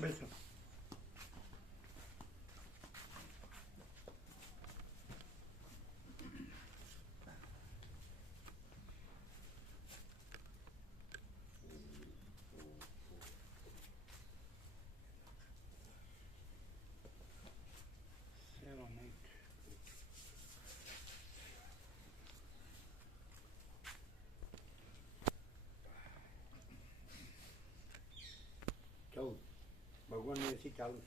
બેસો. भगवान ने ऐसी चालू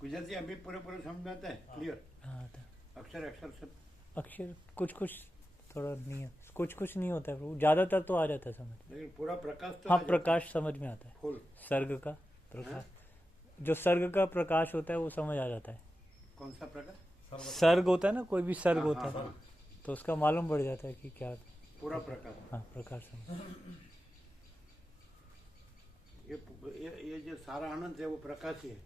गुजराती अभी पूरे पूरे समझ में आता है क्लियर अक्षर अक्षर सब अक्षर कुछ कुछ थोड़ा नहीं है कुछ कुछ नहीं होता है वो ज्यादातर तो आ जाता है समझ लेकिन पूरा प्रकाश तो हाँ प्रकाश समझ में आता है फुल सर्ग का प्रकाश जो सर्ग का प्रकाश होता है वो समझ आ जाता है कौन सा प्रकाश सर्ग होता है ना कोई भी सर्ग होता है तो उसका मालूम पड़ जाता है कि क्या पूरा प्रकाश हाँ प्रकाश समझ ये जो सारा आनंद है वो प्रकाश ही है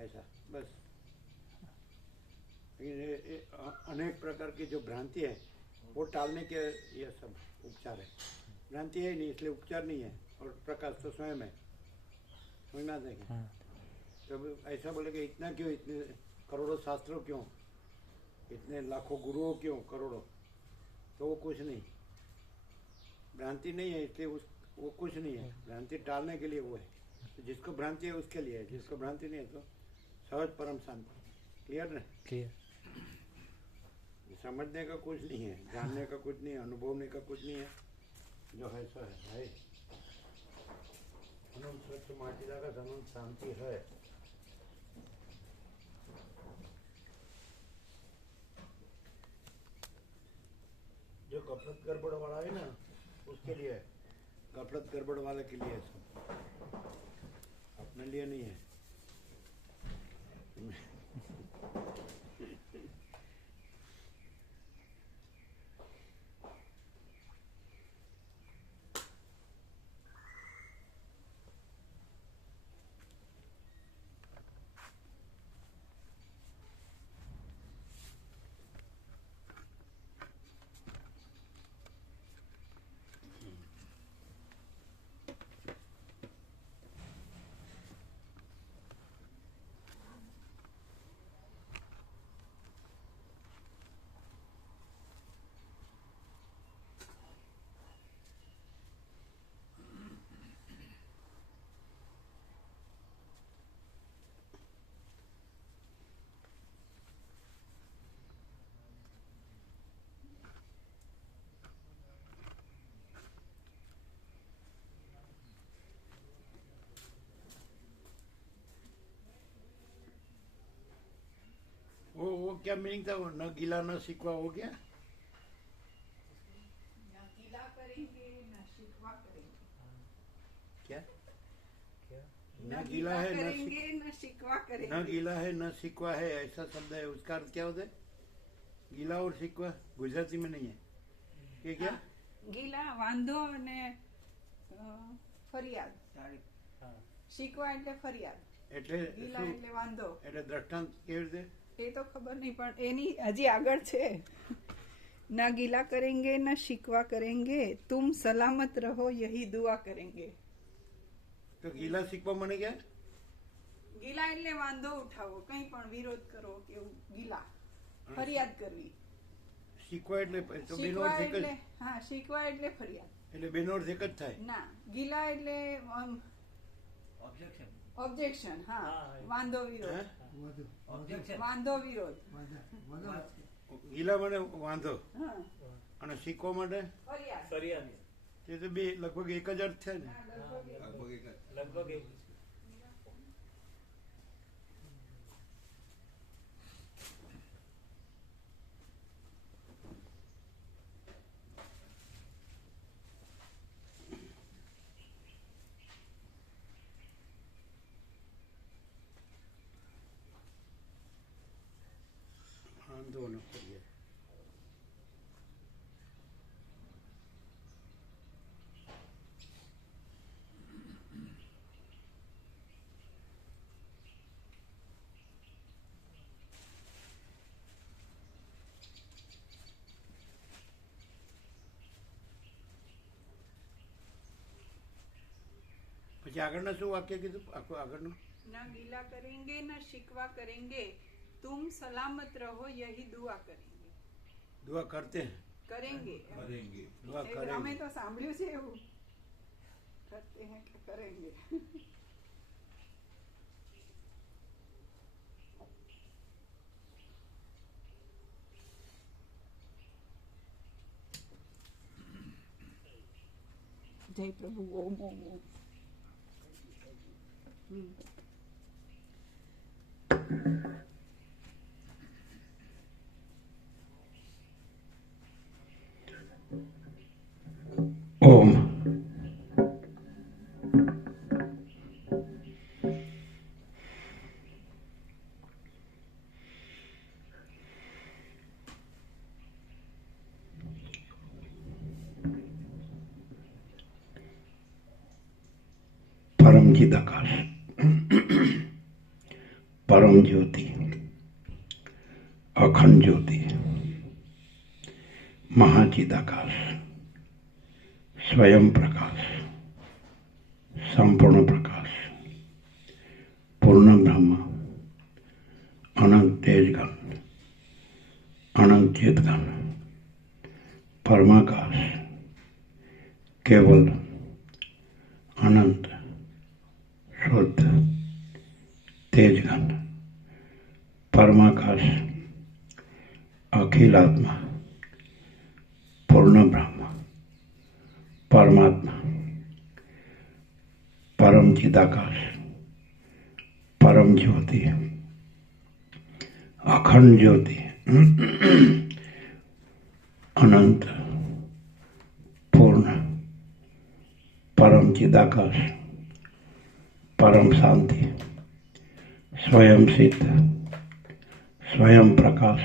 ऐसा बस ये अनेक प्रकार की जो भ्रांति है वो टालने के ये सब उपचार है भ्रांति है नहीं इसलिए उपचार नहीं है और प्रकाश तो स्वयं है समझना देखें तो ऐसा बोले कि इतना क्यों इतने करोड़ों शास्त्रों क्यों इतने लाखों गुरुओं क्यों करोड़ों तो वो कुछ नहीं भ्रांति नहीं है इसलिए वो कुछ नहीं है भ्रांति टालने के लिए वो है तो जिसको भ्रांति है उसके लिए है जिसको भ्रांति नहीं है तो सहज परम शांति क्लियर ना क्लियर समझने का कुछ नहीं है जानने का कुछ नहीं है अनुभवने का कुछ नहीं है जो है सो है अनंत स्वच्छ माटी का अनंत शांति है जो गफलत गड़बड़ वाला है ना उसके लिए है गफलत गड़बड़ वाले के लिए सब अपने लिए नहीं है वो क्या मीनिंग था वो न गीला न शिकवा हो गया न गीला करेंगे न शिकवा करेंगे क्या न गीला है करेंगे न शिकवा करेंगे न गीला है न शिकवा है ऐसा शब्द है उसका अर्थ क्या होता है गीला और शिकवा गुजराती में नहीं है ये क्या ગીલા વાંધો અને ફરિયાદ શીખવા એટલે ફરિયાદ એટલે ગીલા એટલે વાંધો એટલે દ્રષ્ટાંત કેવી રીતે એ તો ખબર નહીં પણ એની હજી આગળ છે न गीला करेंगे न शिकवा करेंगे तुम सलामत रहो यही दुआ करेंगे तो गीला शिकवा મને क्या ગીલા એટલે વાંધો ઉઠાવો કંઈ પણ વિરોધ કરો કે એવું ગીલા ફરિયાદ કરવી શીખવા એટલે તો બેનો શીખવા અર્થ એક જ એટલે હા શીખવા એટલે ફરિયાદ એટલે બેનો અર્થ એક જ થાય ના ગીલા એટલે ઓબ્જેક્શન હા વાંધો વિરોધ વાંધો વિરોધ ગીલા માટે વાંધો હા અને શીખવા માટે ફરિયાદ તે તો બે લગભગ એક જ અર્થ છે ને लगभग વાંધો ન કરીએ પછી આગળનું શું વાક્ય કીધું આખું આગળનું? न गीला करेंगे न शिकवा करेंगे, तुम सलामत रहो यही दुआ करेंगे. दुआ करते हैं, करेंगे दुआ અમે करेंगे. તો સાંભળ્યું છે એવું. કરતે હૈ કે કરેંગે. જય પ્રભુ. ઓમ ઓમ ઓમ. ओम. परम चिदाकाश, परम ज्योति, अखंड ज्योति, महाचिदाकाश, स्वयं प्रकाश, संपूर्ण प्रकाश, पूर्ण ब्रह्म, अनंत तेजगण, अनंत चेतगण, परमाकाश, केवल अनंत शुद्ध तेजगण, परमाकाश, अखिलात्मा, पूर्ण ब्रह्म, परमात्मा, परम चिदाकाश, परम ज्योति, अखंड ज्योति, अनंत पूर्ण परम चिदाकाश, परम शांति, स्वयं सिद्ध, स्वयं प्रकाश,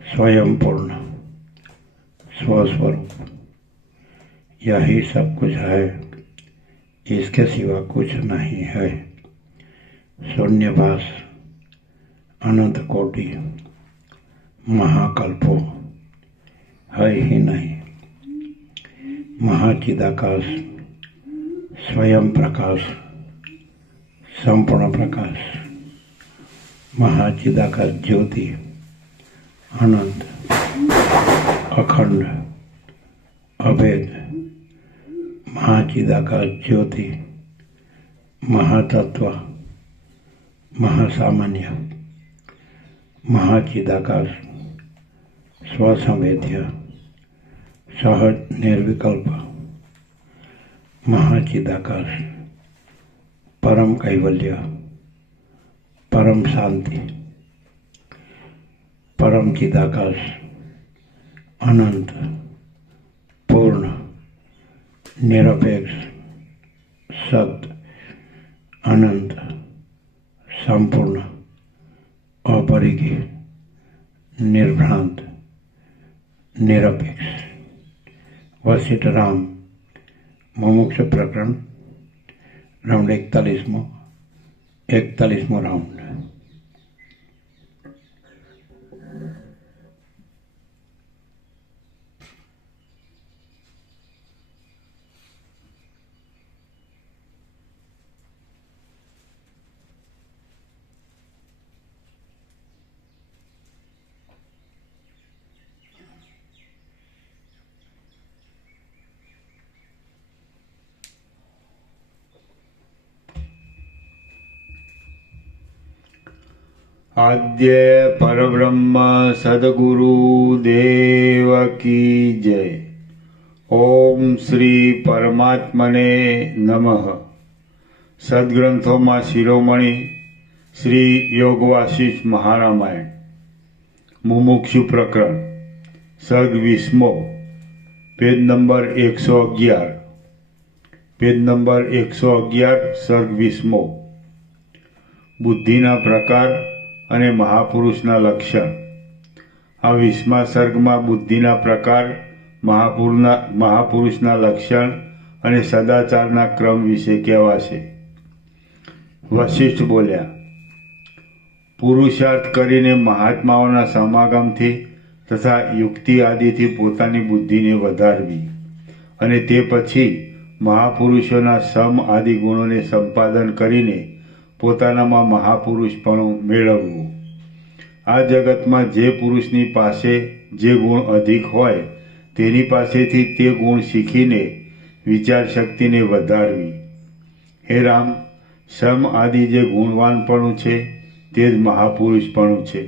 स्वयं पूर्ण, स्वस्वरूप, यही सब कुछ है, इसके सिवा कुछ नहीं है. शून्यवास, अनंत कोटि, महाकल्पो है ही नहीं. महाचिदाकाश, स्वयं प्रकाश, संपूर्ण प्रकाश, महाचिदाकाश ज्योति, अनंत, अखंड, अभेद, महाचिदाकाश ज्योति, महातत्व, महासामान्य, महाचिदाकाश, स्वसंवेद्य, सहज निर्विकल्प, महाचिदाकाश, परम कैवल्य, परम शांति, परम चिदाकाश, अनंत, पूर्ण, निरपेक्ष, सत्य, अनंत, संपूर्ण, अपरिज्ञ, निर्भ्रांत, निरपेक्ष. वशिष्ठ राम मुमुक्ष प्रकरण राउंड 41मो राउंड. आद्य परब्रह्म सद्गुरु देव की जय. ओम श्री परमात्मने नमः. सद्ग्रंथों शिरोमणि श्री योग वासिष्ठ महारामायण मुमुक्षु प्रकरण सर्ग 20मो पेज नंबर 111 पेज नंबर 111 सर्ग 20मो. बुद्धिना प्रकार અને મહાપુરુષના લક્ષણ. આ 20મા સર્ગમાં બુદ્ધિના પ્રકાર, મહાપુરુષના લક્ષણ અને સદાચારના ક્રમ વિશે કહેવાશે. વશિષ્ઠ બોલ્યા, પુરુષાર્થ કરીને મહાત્માઓના સમાગમથી તથા યુક્તિ આદિથી પોતાની બુદ્ધિને વધારવી અને તે પછી મહાપુરુષોના સમ આદિ ગુણોને સંપાદન કરીને પોતાનામાં મહાપુરુષપણું મેળવવું. આ જગતમાં જે પુરુષની પાસે જે ગુણ અધિક હોય તેની પાસેથી તે ગુણ શીખીને વિચાર શક્તિને વધારવી. હે રામ, સમ આદિ જે ગુણવાનપણું છે તે જ મહાપુરુષપણું છે.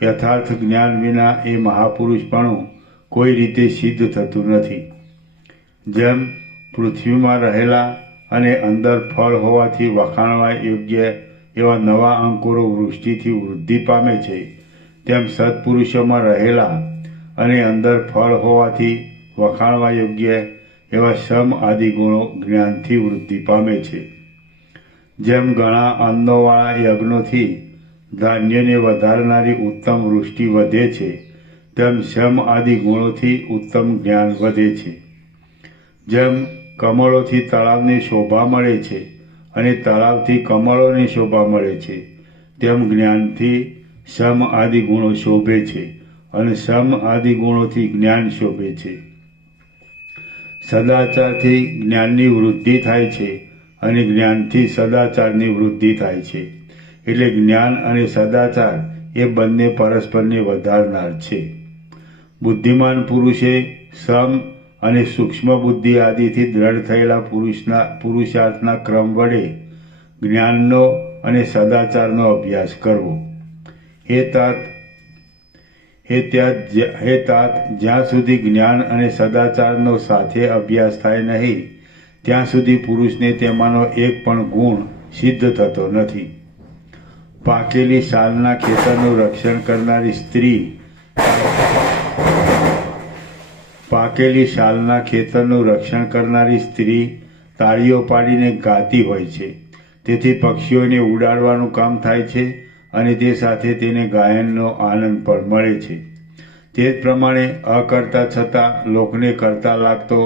યથાર્થ જ્ઞાન વિના એ મહાપુરુષપણું કોઈ રીતે સિદ્ધ થતું નથી. જેમ પૃથ્વીમાં રહેલા અને અંદર ફળ હોવાથી વખાણવા યોગ્ય એવા નવા અંકુરો વૃષ્ટિથી વૃદ્ધિ પામે છે, તેમ સત્પુરુષોમાં રહેલા અને અંદર ફળ હોવાથી વખાણવા યોગ્ય એવા સમ આદિ ગુણો જ્ઞાનથી વૃદ્ધિ પામે છે. જેમ ઘણા અન્નોવાળા યજ્ઞોથી ધાન્યને વધારનારી ઉત્તમ વૃષ્ટિ વધે છે, તેમ સમ આદિ ગુણોથી ઉત્તમ જ્ઞાન વધે છે. જેમ કમળોથી તળાવને શોભા મળે છે અને તળાવથી કમળોને શોભા મળે છે, તેમ જ્ઞાનથી સમ આદિ ગુણો શોભે છે અને સમ આદિ ગુણોથી જ્ઞાન શોભે છે. સદાચારથી જ્ઞાનની વૃદ્ધિ થાય છે અને જ્ઞાનથી સદાચારની વૃદ્ધિ થાય છે. એટલે જ્ઞાન અને સદાચાર એ બંને પરસ્પરને વધારનાર છે. બુદ્ધિમાન પુરુષે સમ અને સૂક્ષ્મ બુદ્ધિ આદિથી દ્રઢ થયેલા પુરુષાર્થના ક્રમ વડે જ્ઞાનનો અને સદાચારનો અભ્યાસ કરવો. હે તાત, જ્યાં સુધી જ્ઞાન અને સદાચારનો સાથે અભ્યાસ થાય નહીં ત્યાં સુધી પુરુષને તેમાંનો એક પણ ગુણ સિદ્ધ થતો નથી. પાકેલી શાલના ખેતરનું રક્ષણ કરનારી સ્ત્રી તાળીઓ પાડીને ગાતી હોય છે. તેથી પક્ષીઓને ઉડાડવાનું કામ થાય છે અને તે સાથે તેને ગાયનનો આનંદ પણ મળે છે. તે જ પ્રમાણે અકર્તા છતાં લોકને કરતા લાગતો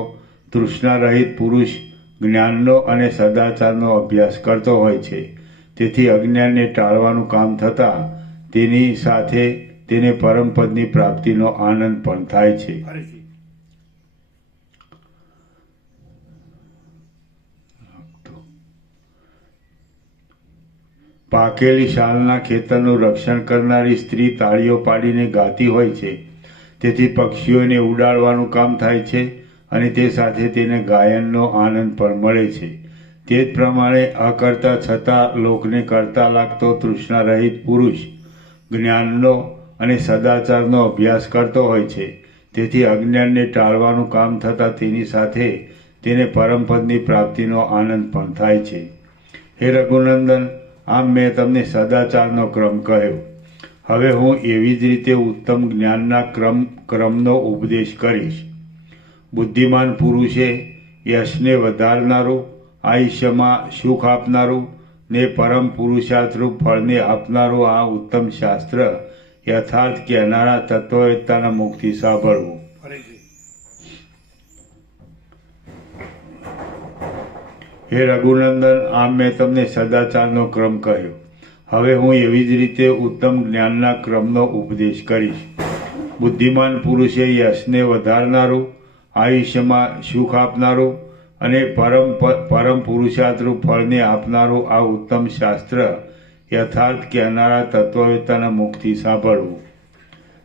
તૃષ્ણા રહિત પુરુષ જ્ઞાનનો અને સદાચારનો અભ્યાસ કરતો હોય છે. તેથી અજ્ઞાનને ટાળવાનું કામ થતાં તેની સાથે તેને પરમપદની પ્રાપ્તિનો આનંદ પણ થાય છે. પાકેલી શાલના ખેતરનું રક્ષણ કરનારી સ્ત્રી તાળીઓ પાડીને ગાતી હોય છે. તેથી પક્ષીઓને ઉડાડવાનું કામ થાય છે અને તે સાથે તેને ગાયનનો આનંદ પણ મળે છે. તે જ પ્રમાણે અકર્તા છતાં લોકને કરતા લાગતો તૃષ્ણા રહિત પુરુષ જ્ઞાનનો અને સદાચારનો અભ્યાસ કરતો હોય છે. તેથી અજ્ઞાનને ટાળવાનું કામ થતાં તેની સાથે તેને પરમપદની પ્રાપ્તિનો આનંદ પણ થાય છે. હે રઘુનંદન, આમ મેં તમને સદાચારનો ક્રમ કહ્યો. હવે હું એવી જ રીતે ઉત્તમ જ્ઞાનના ક્રમનો ઉપદેશ કરીશ. બુદ્ધિમાન પુરુષે યશને વધારનારું, આયુષ્યમાં સુખ આપનારું ને પરમ પુરુષાર્થરૂપ ફળને આપનારું આ ઉત્તમ શાસ્ત્ર યથાર્થ કહેનારા તત્વવેત્તાના મુખથી સાંભળવું. હે રઘુનંદન, આમ મેં તમને સદાચારનો ક્રમ કહ્યો. હવે હું એવી જ રીતે ઉત્તમ જ્ઞાનના ક્રમનો ઉપદેશ કરીશ. બુદ્ધિમાન પુરુષે યશને વધારનારું, આયુષ્યમાં સુખ આપનારું અને પરમ પુરુષાર્થરૂપ ફળને આપનારું આ ઉત્તમ શાસ્ત્ર યથાર્થ કહેનારા તત્વવેત્તાના મુખથી સાંભળવું.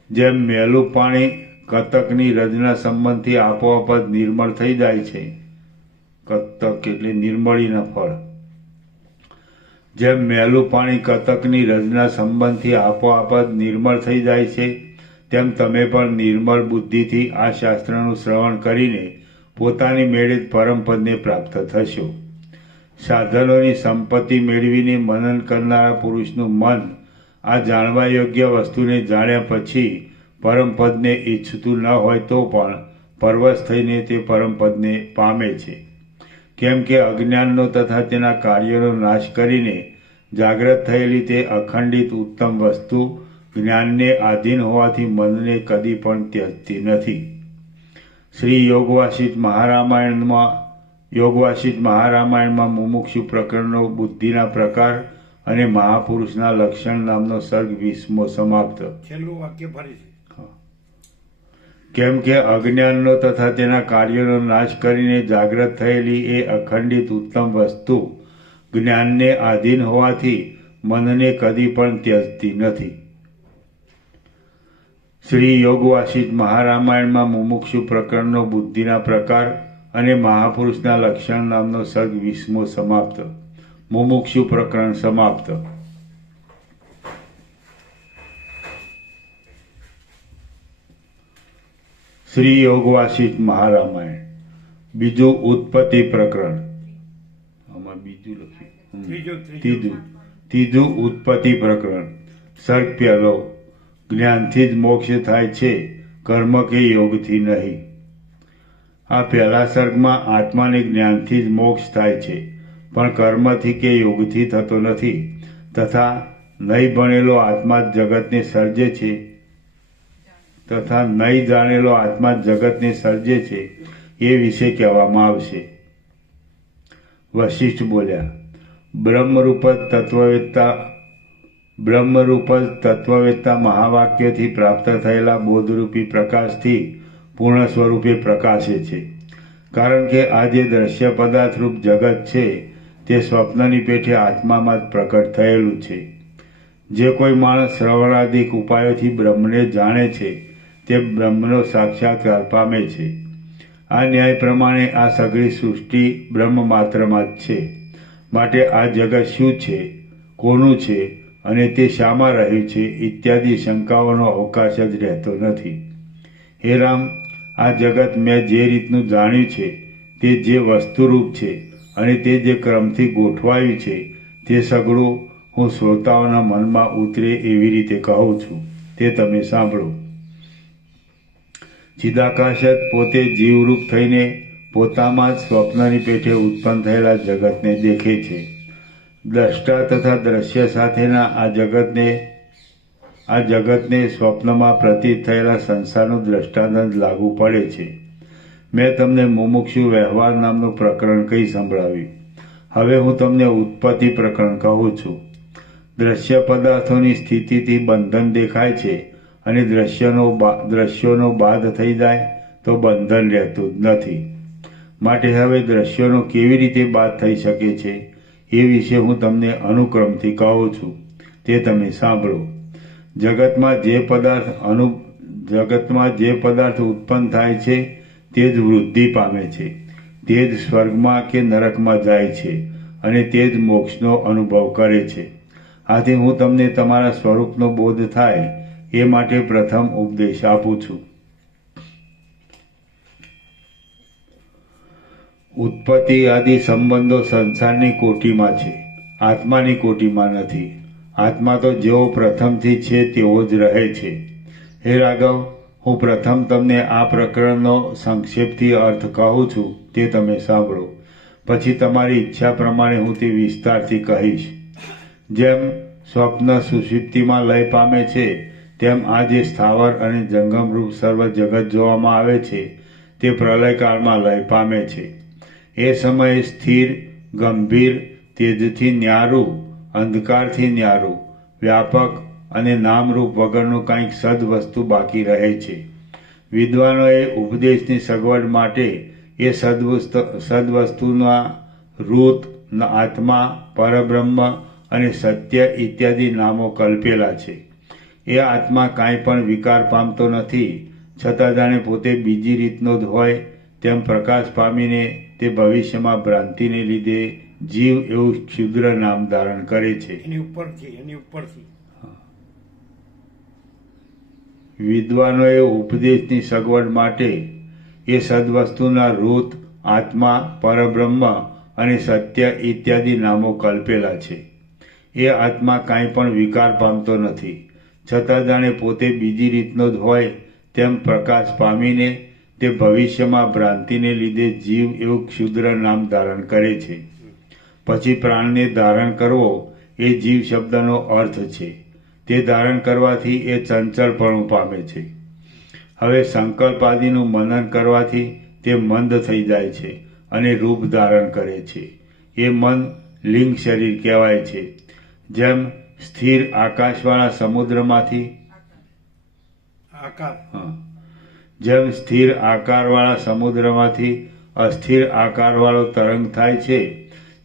જેમ મેલું પાણી કતકની રજના સંબંધથી આપોઆપ જ નિર્મળ થઈ જાય છે. કતક એટલે નિર્મળીના ફળ. જેમ મેલું પાણી કતકની રજના સંબંધથી આપોઆપ જ નિર્મળ થઈ જાય છે, તેમ તમે પણ નિર્મળ બુદ્ધિથી આ શાસ્ત્રનું શ્રવણ કરીને પોતાની મેળે જ પરમપદને પ્રાપ્ત થશો. સાધનોની સંપત્તિ મેળવીને મનન કરનારા પુરુષનું મન આ જાણવા યોગ્ય વસ્તુને જાણ્યા પછી પરમપદને ઈચ્છતું ન હોય તો પણ પરવશ થઈને તે પરમપદને પામે છે. કેમ કે અજ્ઞાનનો તથા તેના કાર્યોનો નાશ કરીને જાગ્રત થયેલી તે અખંડિત ઉત્તમ વસ્તુ જ્ઞાનને આધીન હોવાથી મનને કદી પણ ત્યજતી નથી. શ્રી યોગવાસિત મહારામાયણમાં મુમુક્ષુ પ્રકરણનો બુદ્ધિના પ્રકાર અને મહાપુરુષના લક્ષણ નામનો સર્ગ 20મો સમાપ્ત. છેલ્લું વાક્ય ફરી છે. કેમ કે અજ્ઞાનનો તથા તેના કાર્યોનો નાશ કરીને જાગ્રત થયેલી એ અખંડિત ઉત્તમ વસ્તુ જ્ઞાનને આધીન હોવાથી મનને કદી પણ ત્યજતી નથી. શ્રી યોગવાસિત મહારામાયણમાં મુમુક્ષુ પ્રકરણનો બુદ્ધિના પ્રકાર અને મહાપુરુષના લક્ષણ નામનો સર્ગ 20મો સમાપ્ત. મુમુક્ષુ પ્રકરણ સમાપ્ત. શ્રી યોગવાસિત મહારામાયણ. બીજું ઉત્પત્તિ પ્રકરણ. આમાં બીજું લખ્યું. ત્રીજું ઉત્પત્તિ પ્રકરણ. સર્ગ પહેલો. જ્ઞાનથી જ મોક્ષ થાય છે, કર્મ કે યોગથી નહીં. આ પહેલા સર્ગમાં આત્માને જ્ઞાનથી જ મોક્ષ થાય છે, પણ કર્મથી કે યોગથી થતો નથી. તથા નહીં ભણેલો આત્મા જગતને સર્જે છે તથા નહીં જાણેલો આત્મા જગતને સર્જે છે એ વિશે કહેવામાં આવશે. વશિષ્ઠ બોલ્યા, બ્રહ્મરૂપ જ તત્વવેત્તા મહાવાક્યથી પ્રાપ્ત થયેલા બોધરૂપી પ્રકાશથી પૂર્ણ સ્વરૂપે પ્રકાશે છે. કારણ કે આ જે દ્રશ્ય પદાર્થરૂપ જગત છે તે સ્વપ્નની પેઠે આત્મામાં જ પ્રકટ થયેલું છે. જે કોઈ માણસ શ્રવણાદિક ઉપાયોથી બ્રહ્મને જાણે છે તે બ્રહ્મનો સાક્ષાત્કાર પામે છે. આ ન્યાય પ્રમાણે આ સઘળી સૃષ્ટિ બ્રહ્મ માત્રમાં જ છે. માટે આ જગત શું છે, કોનું છે અને તે શામાં રહ્યું છે ઇત્યાદિ શંકાઓનો અવકાશ જ રહેતો નથી. હે રામ, આ જગત મેં જે રીતનું જાણ્યું છે તે જે વસ્તુરૂપ છે અને તે જે ક્રમથી ગોઠવાયું છે તે સઘળું હું શ્રોતાઓના મનમાં ઉતરે એવી રીતે કહું છું, તે તમે સાંભળો. ચિદાકાશ જ પોતે જીવરૂપ થઈને પોતામાં જ સ્વપ્નની પેઠે ઉત્પન્ન થયેલા જગતને દેખે છે. દ્રષ્ટા તથા દ્રશ્ય સાથેના આ જગતને સ્વપ્નમાં પ્રતીત થયેલા સંસારનું દ્રષ્ટાંત લાગુ પડે છે. મેં તમને મુમુક્ષુ વ્યવહાર નામનું પ્રકરણ કહી સંભળાવ્યું. હવે હું તમને ઉત્પત્તિ પ્રકરણ કહું છું. દ્રશ્ય પદાર્થોની સ્થિતિથી બંધન દેખાય છે અને દ્રશ્યોનો બાદ થઈ જાય તો બંધન રહેતું જ નથી. માટે હવે દ્રશ્યોનો કેવી રીતે બાદ થઈ શકે છે એ વિશે હું તમને અનુક્રમથી કહું છું, તે તમે સાંભળો. જગતમાં જે પદાર્થ ઉત્પન્ન થાય છે તે જ વૃદ્ધિ પામે છે, તે જ સ્વર્ગમાં કે નરકમાં જાય છે અને તે જ મોક્ષનો અનુભવ કરે છે. આથી હું તમને તમારા સ્વરૂપનો બોધ થાય એ માટે પ્રથમ ઉપદેશ આપું છું. ઉત્પત્તિ આદિ સંબંધો સંસારની કોટીમાં છે, આત્માની કોટીમાં નથી. આત્મા તો જેવો પ્રથમથી છે તેવો જ રહે છે. હે રાઘવ, હું પ્રથમ તમને આ પ્રકરણનો સંક્ષેપથી અર્થ કહું છું, તે તમે સાંભળો. પછી તમારી ઈચ્છા પ્રમાણે હું તે વિસ્તારથી કહીશ. જેમ સ્વપ્ન સુષુપ્તિમાં લય પામે છે તેમ આ જે સ્થાવર અને જંગમરૂપ સર્વ જગત જોવામાં આવે છે તે પ્રલયકાળમાં લય પામે છે. એ સમયે સ્થિર, ગંભીર, તેજથી ન્યારું, અંધકારથી ન્યારું, વ્યાપક અને નામરૂપ વગરનું કંઈક સદવસ્તુ બાકી રહે છે. વિદ્વાનોએ ઉપદેશની સગવડ માટે એ સદવસ્તુના રૂત, આત્મા, પરબ્રહ્મ અને સત્ય ઇત્યાદિ નામો કલ્પેલા છે. એ આત્મા કાંઈ પણ વિકાર પામતો નથી, છતાં જાણે પોતે બીજી રીતનો જ હોય તેમ પ્રકાશ પામીને તે ભવિષ્યમાં ભ્રાંતિને લીધે જીવ એવું ક્ષુદ્ર નામ ધારણ કરે છે. એની ઉપરથી વિદ્વાનોએ ઉપદેશની સગવડ માટે એ સદવસ્તુના રૂત, આત્મા, પરબ્રહ્મ અને સત્ય ઇત્યાદિ નામો કલ્પેલા છે. એ આત્મા કાંઈ પણ વિકાર પામતો નથી, છતાં જાણે પોતે બીજી રીતનો જ હોય તેમ પ્રકાશ પામીને તે ભવિષ્યમાં ભ્રાંતિને લીધે જીવ એવું ક્ષુદ્ર નામ ધારણ કરે છે. પછી પ્રાણને ધારણ કરવો એ જીવ શબ્દનો અર્થ છે. તે ધારણ કરવાથી એ ચંચળપણું પામે છે. હવે સંકલ્પ આદિનું મનન કરવાથી તે મંદ થઈ જાય છે અને રૂપ ધારણ કરે છે. એ મન લિંગ શરીર કહેવાય છે. જેમ સ્થિર આકાશવાળા સમુદ્રમાંથી જેમ સ્થિર આકારવાળા સમુદ્રમાંથી અસ્થિર આકારવાળો તરંગ થાય છે,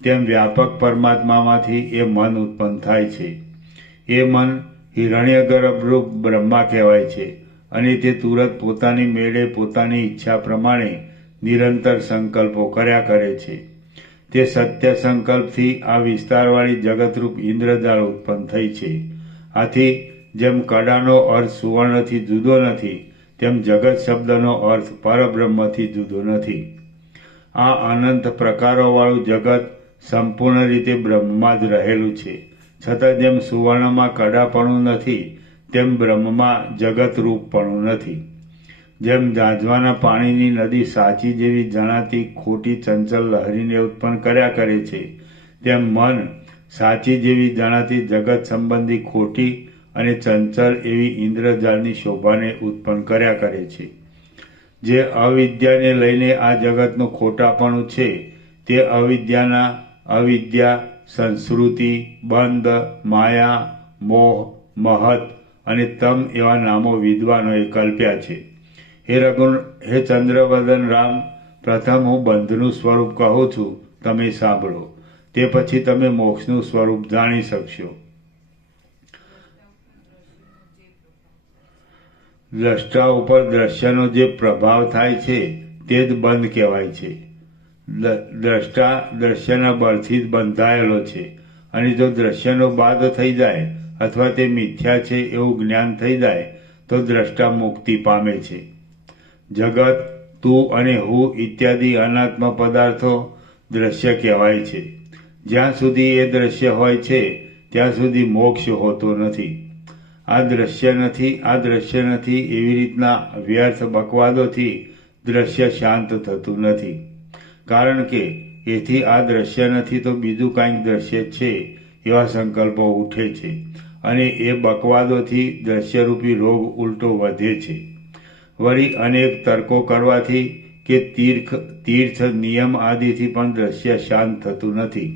તેમ વ્યાપક પરમાત્મામાંથી એ મન ઉત્પન્ન થાય છે. એ મન હિરણ્યગર્ભરૂપ બ્રહ્મા કહેવાય છે અને તે તુરત પોતાની મેળે પોતાની ઈચ્છા પ્રમાણે નિરંતર સંકલ્પો કર્યા કરે છે. તે સત્ય સંકલ્પથી આ વિસ્તારવાળી જગતરૂપ ઇન્દ્રજાળ ઉત્પન્ન થઈ છે. આથી જેમ કડાનો અર્થ સુવર્ણથી જુદો નથી, તેમ જગત શબ્દનો અર્થ પરબ્રહ્મથી જુદો નથી. આ અનંત પ્રકારોવાળું જગત સંપૂર્ણ રીતે બ્રહ્મમાં જ રહેલું છે. છતાં જેમ સુવર્ણમાં કડાપણું નથી, તેમ બ્રહ્મમાં જગતરૂપપણું નથી. જેમ ઝાંઝવાના પાણીની નદી સાચી જેવી જણાતી ખોટી ચંચલ લહરીને ઉત્પન્ન કર્યા કરે છે, તેમ મન સાચી જેવી જણાતી જગત સંબંધી ખોટી અને ચંચલ એવી ઇન્દ્રજાળની શોભાને ઉત્પન્ન કર્યા કરે છે. જે અવિદ્યાને લઈને આ જગતનું ખોટાપણું છે, તે અવિદ્યા, સંસ્કૃતિ, બંધ, માયા, મોહ, મહત અને તમ એવા નામો વિદ્વાનોએ કલ્પ્યા છે. હે ચંદ્રવદન રામ, પ્રથમ હું બંધનું સ્વરૂપ કહું છું, તમે સાંભળો. તે પછી તમે મોક્ષનું સ્વરૂપ જાણી શકશો. દ્રષ્ટા ઉપર દ્રશ્યનો જે પ્રભાવ થાય છે તે જ બંધ કહેવાય છે. દ્રષ્ટા દ્રશ્યના બળથી જ બંધાયેલો છે અને જો દ્રશ્યનો બાદ થઈ જાય અથવા તે મિથ્યા છે એવું જ્ઞાન થઈ જાય તો દ્રષ્ટા મુક્તિ પામે છે. જગત, તું અને હું ઇત્યાદિ અનાત્મ પદાર્થો દ્રશ્ય કહેવાય છે. જ્યાં સુધી એ દ્રશ્ય હોય છે ત્યાં સુધી મોક્ષ હોતો નથી. આ દ્રશ્ય નથી એવી રીતના વ્યર્થ બકવાદોથી દ્રશ્ય શાંત થતું નથી. કારણ કે એથી આ દ્રશ્ય નથી તો બીજું કાંઈક દ્રશ્ય છે એવા સંકલ્પો ઉઠે છે અને એ બકવાદોથી દ્રશ્યરૂપી રોગ ઉલટો વધે છે. વળી અનેક તર્કો કરવાથી કે તીર્થ નિયમ આદિથી પણ દ્રશ્ય શાંત થતું નથી.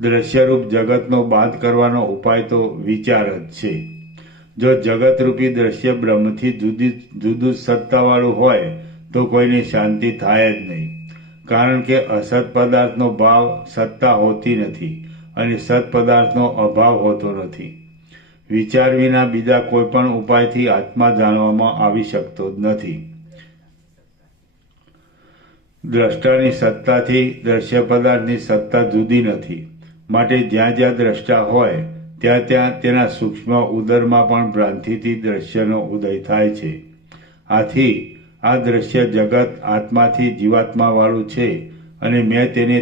દ્રશ્યરૂપ જગતનો બાદ કરવાનો ઉપાય તો વિચાર જ છે. જો જગતરૂપી દ્રશ્ય બ્રહ્મથી જુદું સત્તાવાળું હોય તો કોઈને શાંતિ થાય જ નહીં. કારણ કે અસત પદાર્થનો ભાવ સત્તા હોતી નથી અને સત પદાર્થનો અભાવ હોતો નથી. વિચાર વિના બીજા કોઈ પણ ઉપાયથી આત્મા જાણવામાં આવી શકતો જ નથી. દ્રષ્ટાની સત્તાથી દ્રશ્ય પદાર્થની સત્તા જુદી નથી. માટે જ્યાં જ્યાં દ્રષ્ટા હોય ત્યાં ત્યાં તેના સૂક્ષ્મ ઉદરમાં પણ ભ્રાંતિથી દ્રશ્યનો ઉદય થાય છે. આથી આ દ્રશ્ય જગત આત્માથી જીવાત્માવાળું છે અને મેં તેને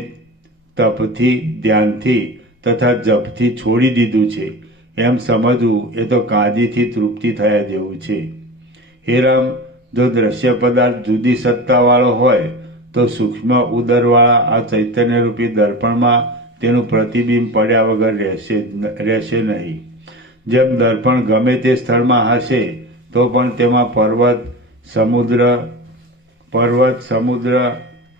તપથી, ધ્યાનથી તથા જપથી છોડી દીધું છે એમ સમજવું એ તો કાજીથી તૃપ્તિ થયા જેવું છે. હે રામ, જો દ્રશ્ય પદાર્થ જુદી સત્તાવાળો હોય તો સૂક્ષ્મ ઉદરવાળા આ ચૈતન્યરૂપી દર્પણમાં તેનું પ્રતિબિંબ પડ્યા વગર રહેશે નહીં. જેમ દર્પણ ગમે તે સ્થળમાં હશે તો પણ તેમાં પર્વત, સમુદ્ર,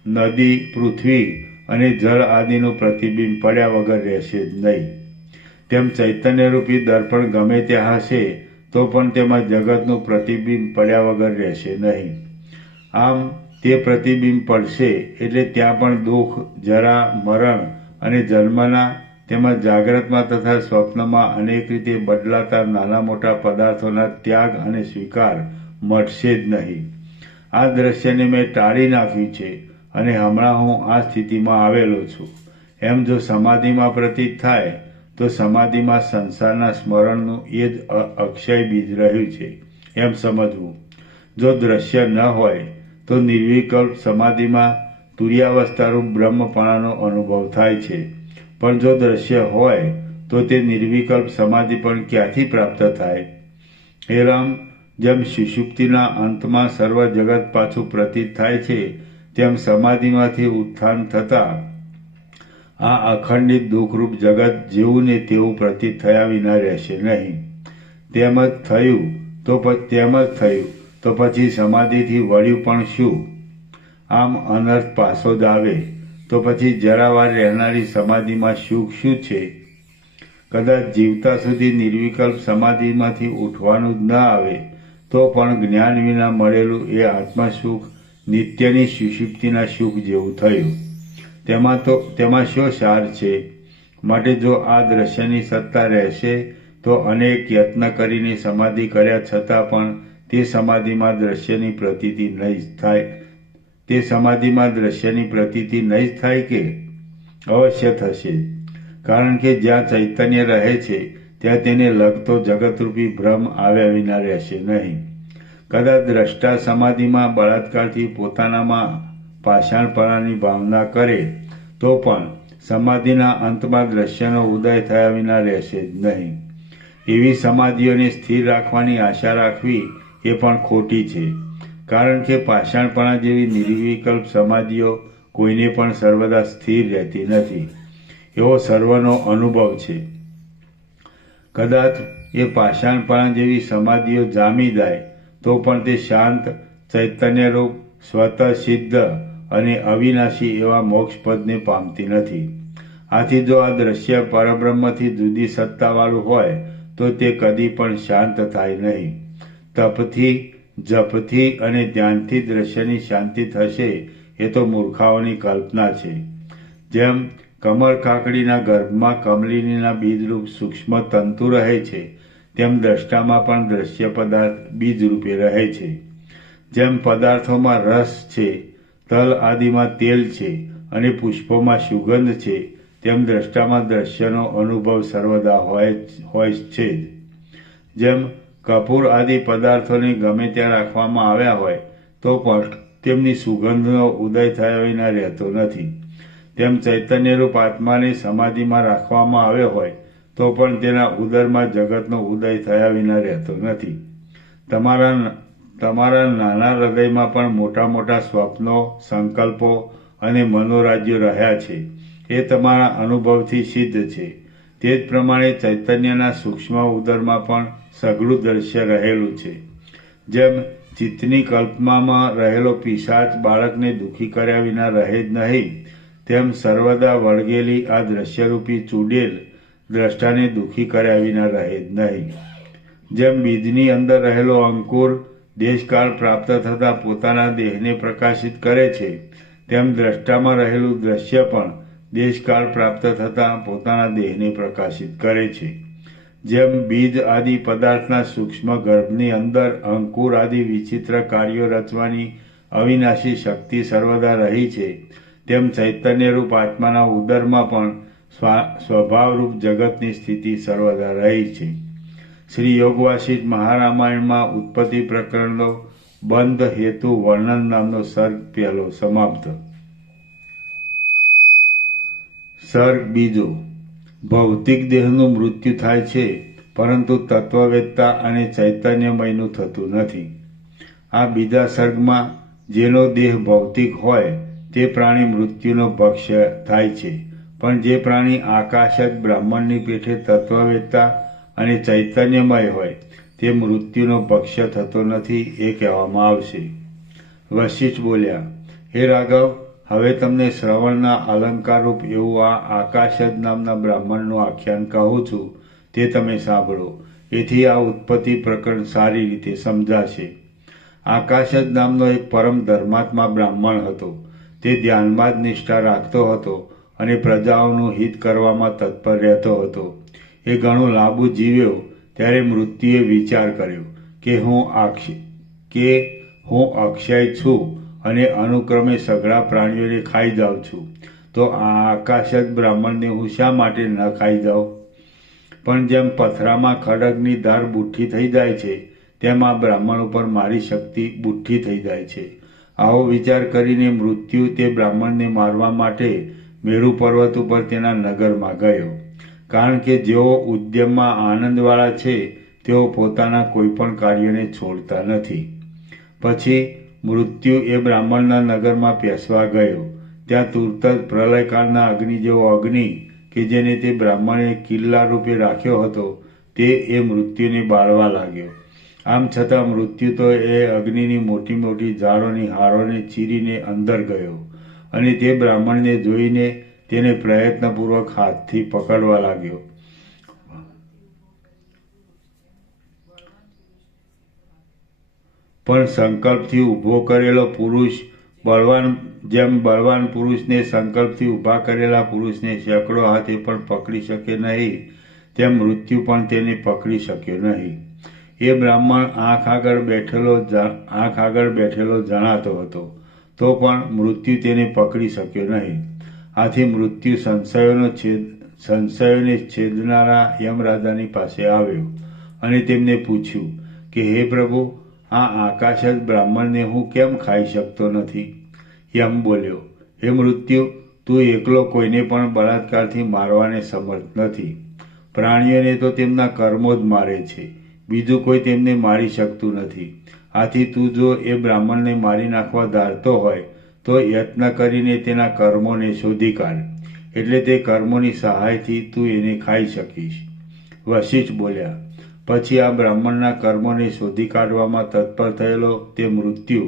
નદી, પૃથ્વી અને જળ આદિનું પ્રતિબિંબ પડ્યા વગર રહેશે જ નહીં. તેમ ચૈતન્યરૂપી દર્પણ ગમે ત્યાં હશે તો પણ તેમાં જગતનું પ્રતિબિંબ પડ્યા વગર રહેશે નહીં. આમ તે પ્રતિબિંબ પડશે એટલે ત્યાં પણ દુઃખ, જરા, મરણ અને જન્મના તેમજ જાગ્રતમાં તથા સ્વપ્નમાં અનેક રીતે બદલાતા નાના મોટા પદાર્થોના ત્યાગ અને સ્વીકાર મળશે જ નહીં. આ દ્રશ્યને મેં ટાળી નાખ્યું છે અને હમણાં હું આ સ્થિતિમાં આવેલો છું એમ જો સમાધિમાં પ્રતીત થાય તો સમાધિમાં સંસારના સ્મરણનું એ જ અક્ષય બીજ રહ્યું છે એમ સમજવું. જો દ્રશ્ય ન હોય તો નિર્વિકલ્પ સમાધિમાં તુર્યાવસ્થારૂપ બ્રહ્મપણાનો અનુભવ થાય છે. પણ જો દ્રશ્ય હોય તો તે નિર્વિકલ્પ સમાધિ પણ ક્યાંથી પ્રાપ્ત થાય? હે રામ, જેમ સુષુપ્તિના અંતમાં સર્વ જગત પાછું પ્રતીત થાય છે તેમ સમાધિમાંથી ઉત્થાન થતાં આ અખંડિત દુઃખરૂપ જગત જેવું ને તેવું પ્રતીત થયા વિના રહેશે નહીં. તેમ જ થયું તો પછી સમાધિથી વળ્યું પણ શું? આમ અનર્થ પાછો જ આવે તો પછી જરાવાર રહેનારી સમાધિમાં સુખ શું છે? કદાચ જીવતા સુધી નિર્વિકલ્પ સમાધિમાંથી ઉઠવાનું જ ન આવે તો તો પણ જ્ઞાન વિના મળેલું એ આત્મસુખ નિત્યની સુષુપ્તિના સુખ જેવું થયું. તેમાં શો સાર છે? માટે જો આ દ્રશ્યની સત્તા રહેશે તો અનેક યત્ન કરીને સમાધિ કર્યા છતાં પણ તે સમાધિમાં દ્રશ્યની પ્રતીતિ નહીં થાય. તે સમાધિમાં દ્રશ્યની પ્રતીતિ નહીં થાય કે અવશ્ય થશે. કારણ કે જ્યાં ચૈતન્ય રહે છે ત્યાં તેને લગતો જગતરૂપી ભ્રમ આવ્યા વિના રહેશે નહીં. કદાચ દ્રષ્ટા સમાધિમાં બળાત્કારથી પોતાનામાં પાષાણપણાની ભાવના કરે તો પણ સમાધિના અંતમાં દ્રશ્યનો ઉદય થયા વિના રહેશે જ નહીં. એવી સમાધિઓને સ્થિર રાખવાની આશા રાખવી એ પણ ખોટી છે. કારણ કે પાષાણપણા જેવી નિર્વિકલ્પ સમાધિઓ કોઈને પણ સર્વદા સ્થિર રહેતી નથી. એવો સર્વનો અનુભવ છે. કદાચ એ પાષાણપણા જેવી સમાધિઓ જામી જાય તો પણ તે શાંત ચૈતન્યરૂપ સ્વતઃ સિદ્ધ અને અવિનાશી એવા મોક્ષપદને પામતી નથી. આથી જો આ દ્રશ્ય પરબ્રહ્મથી જુદી સત્તાવાળું હોય તો તે કદી પણ શાંત થાય નહીં. તપથી, જપથી અને ધ્યાનથી દ્રશ્યની શાંતિ થશે એ તો મૂર્ખાઓની કલ્પના છે. જેમ કમળ કાકડીના ગર્ભમાં કમલિનીના બીજરૂપ સૂક્ષ્મ તંતુ રહે છે તેમ દ્રષ્ટામાં પણ દ્રશ્ય પદાર્થ બીજરૂપે રહે છે. જેમ પદાર્થોમાં રસ છે, તલ આદિમાં તેલ છે અને પુષ્પોમાં સુગંધ છે તેમ દ્રષ્ટામાં દ્રશ્યનો અનુભવ સર્વદા હોય છે જ. જેમ કપૂર આદિ પદાર્થોને ગમે ત્યાં રાખવામાં આવ્યા હોય તો પણ તેમની સુગંધનો ઉદય થયા વિના રહેતો નથી. તેમ ચૈતન્યરૂપ આત્માને સમાધિમાં રાખવામાં આવ્યો હોય તો પણ તેના ઉદરમાં જગતનો ઉદય થયા વિના રહેતો નથી. તમારા નાના હૃદયમાં પણ મોટા મોટા સ્વપ્નો, સંકલ્પો અને મનોરાજ્યો રહ્યા છે. એ તમારા અનુભવથી સિદ્ધ છે. તે જ પ્રમાણે ચૈતન્યના સૂક્ષ્મ ઉદરમાં પણ સઘળું દ્રશ્ય રહેલું છે. જેમ ચિત્તની કલ્પનામાં રહેલો પિશાચ બાળકને દુઃખી કર્યા વિના રહે જ નહીં, તેમ સર્વદા વળગેલી આ દ્રશ્યરૂપી ચૂડેલ દ્રષ્ટાને દુઃખી કર્યા વિના રહે જ નહીં. જેમ બીજની અંદર રહેલો અંકુર દેશકાળ પ્રાપ્ત થતાં પોતાના દેહને પ્રકાશિત કરે છે તેમ દ્રષ્ટામાં રહેલું દ્રશ્ય પણ દેશકાળ પ્રાપ્ત થતાં પોતાના દેહને પ્રકાશિત કરે છે. જેમ બીજ આદિ પદાર્થના સૂક્ષ્મ ગર્ભની અંદર અંકુર આદિ વિચિત્ર કાર્યો રચવાની અવિનાશી શક્તિ સર્વદા રહી છે તેમ ચૈતન્યરૂપ આત્માના ઉદરમાં પણ સ્વભાવરૂપ જગતની સ્થિતિ સર્વદા રહી છે. શ્રી યોગવાસિષ્ઠ મહારામાયણમાં ઉત્પત્તિ પ્રકરણનો બંધ હેતુ વર્ણન નામનો સર્ગ પહેલો સમાપ્ત. સર્ગ બીજો. ભૌતિક દેહનું મૃત્યુ થાય છે પરંતુ તત્વવેત્તા અને ચૈતન્યમયનું થતું નથી. આ બીજા સર્ગમાં જેનો દેહ ભૌતિક હોય તે પ્રાણી મૃત્યુનો ભક્ષ્ય થાય છે, પણ જે પ્રાણી આકાશ જ બ્રાહ્મણની પેઠે તત્વવેત્તા અને ચૈતન્યમય હોય તે મૃત્યુનો ભક્ષ્ય થતો નથી એ કહેવામાં આવશે. વશિષ્ઠ બોલ્યા, હે રાઘવ, હવે તમને શ્રવણના અલંકારરૂપ એવું આ આકાશ જ નામના બ્રાહ્મણનું આખ્યાન કહું છું, તે તમે સાંભળો. એથી આ ઉત્પત્તિ પ્રકરણ સારી રીતે સમજાશે. આકાશ જ નામનો એક પરમ ધર્માત્મા બ્રાહ્મણ હતો. તે ધ્યાનમાં જ નિષ્ઠા રાખતો હતો અને પ્રજાઓનું હિત કરવામાં તત્પર રહેતો હતો. એ ઘણો લાંબુ જીવ્યો ત્યારે મૃત્યુએ વિચાર કર્યો કે હું અક્ષય છું અને અનુક્રમે સઘળા પ્રાણીઓને ખાઈ જાઉં છું, તો આ આકાશ જ બ્રાહ્મણને હું શા માટે ન ખાઈ જાઉં? પણ જેમ પથરામાં ખડગની ધાર બુઠ્ઠી થઈ જાય છે તેમ આ બ્રાહ્મણ ઉપર મારી શક્તિ બુઠ્ઠી થઈ જાય છે. આવો વિચાર કરીને મૃત્યુ તે બ્રાહ્મણને મારવા માટે મેરુ પર્વત ઉપર તેના નગરમાં ગયો. કારણ કે જેઓ ઉદ્યમમાં આનંદવાળા છે તેઓ પોતાના કોઈપણ કાર્યને છોડતા નથી. પછી મૃત્યુ એ બ્રાહ્મણના નગરમાં પેસવા ગયો. ત્યાં તુરત જ પ્રલયકાળના અગ્નિ જેવો અગ્નિ કે જેને તે બ્રાહ્મણે કિલ્લા રૂપે રાખ્યો હતો તે એ મૃત્યુને બાળવા લાગ્યો. આમ છતાં મૃત્યુ તો એ અગ્નિની મોટી મોટી ઝાડોની હારોને ચીરીને અંદર ગયો અને તે બ્રાહ્મણને જોઈને તેને પ્રયત્નપૂર્વક હાથથી પકડવા લાગ્યો. પણ સંકલ્પથી ઊભો કરેલો પુરુષ બળવાન પુરુષને સંકલ્પથી ઊભા કરેલા પુરુષને સેંકડો હાથે પણ પકડી શકે નહીં, તેમ મૃત્યુ પણ તેને પકડી શક્યો નહીં. એ બ્રાહ્મણ આંખ આગળ બેઠેલો જણાતો હતો, તો પણ મૃત્યુ તેને પકડી શક્યો નહીં. આથી મૃત્યુ સંશયોને છેદનારા યમરાજાની પાસે આવ્યો અને તેમને પૂછ્યું કે હે પ્રભુ, આ આકાશ જ બ્રાહ્મણને હું કેમ ખાઈ શકતો નથી? યમ બોલ્યો, હે મૃત્યુ, તું એકલો કોઈને પણ બળાત્કારથી મારવાને સમર્થ નથી. પ્રાણીઓને તો તેમના કર્મો જ મારે છે, બીજું કોઈ તેમને મારી શકતું નથી. આથી તું જો એ બ્રાહ્મણને મારી નાખવા ધારતો હોય તો યત્ન કરીને તેના કર્મોને શોધી કાઢ, એટલે તે કર્મોની સહાયથી તું એને ખાઈ શકીશ. વશિષ્ઠ બોલ્યા. પછી આ બ્રાહ્મણના કર્મોને શોધી કાઢવામાં તત્પર થયેલો તે મૃત્યુ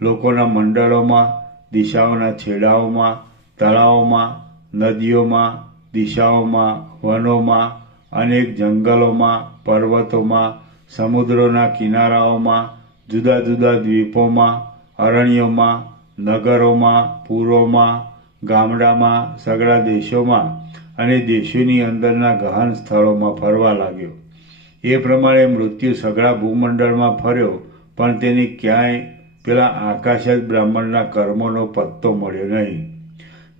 લોકોના મંડળોમાં, દિશાઓના છેડાઓમાં, તળાવોમાં, નદીઓમાં, દિશાઓમાં, વનોમાં, અનેક જંગલોમાં, પર્વતોમાં, સમુદ્રોના કિનારાઓમાં, જુદા જુદા દ્વીપોમાં, અરણ્યોમાં, નગરોમાં, પુરોમાં, ગામડામાં, સઘળા દેશોમાં અને દેશોની અંદરના ગહન સ્થળોમાં ફરવા લાગ્યો. એ પ્રમાણે મૃત્યુ સઘળા ભૂમંડળમાં ફર્યો, પણ તેને ક્યાંય પેલા આકાશ જ બ્રાહ્મણના કર્મોનો પત્તો મળ્યો નહીં.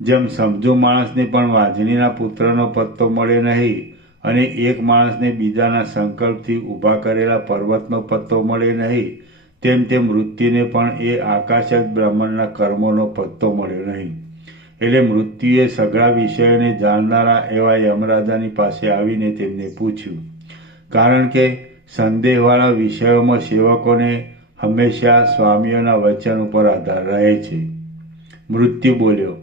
જેમ સમજુ માણસને પણ વાંજણીના પુત્રનો પત્તો મળ્યો નહીં અને એક માણસને બીજાના સંકલ્પથી ઊભા કરેલા પર્વતનો પત્તો મળે નહીં, તેમ મૃત્યુને પણ એ આકાશ જ બ્રાહ્મણના કર્મોનો પત્તો મળ્યો નહીં. એટલે મૃત્યુએ સઘળા વિષયોને જાણનારા એવા યમરાજાની પાસે આવીને તેમને પૂછ્યું, કારણ કે સંદેહવાળા વિષયોમાં સેવકોને હંમેશા સ્વામીઓના વચન ઉપર આધાર રહે છે. મૃત્યુ બોલ્યો,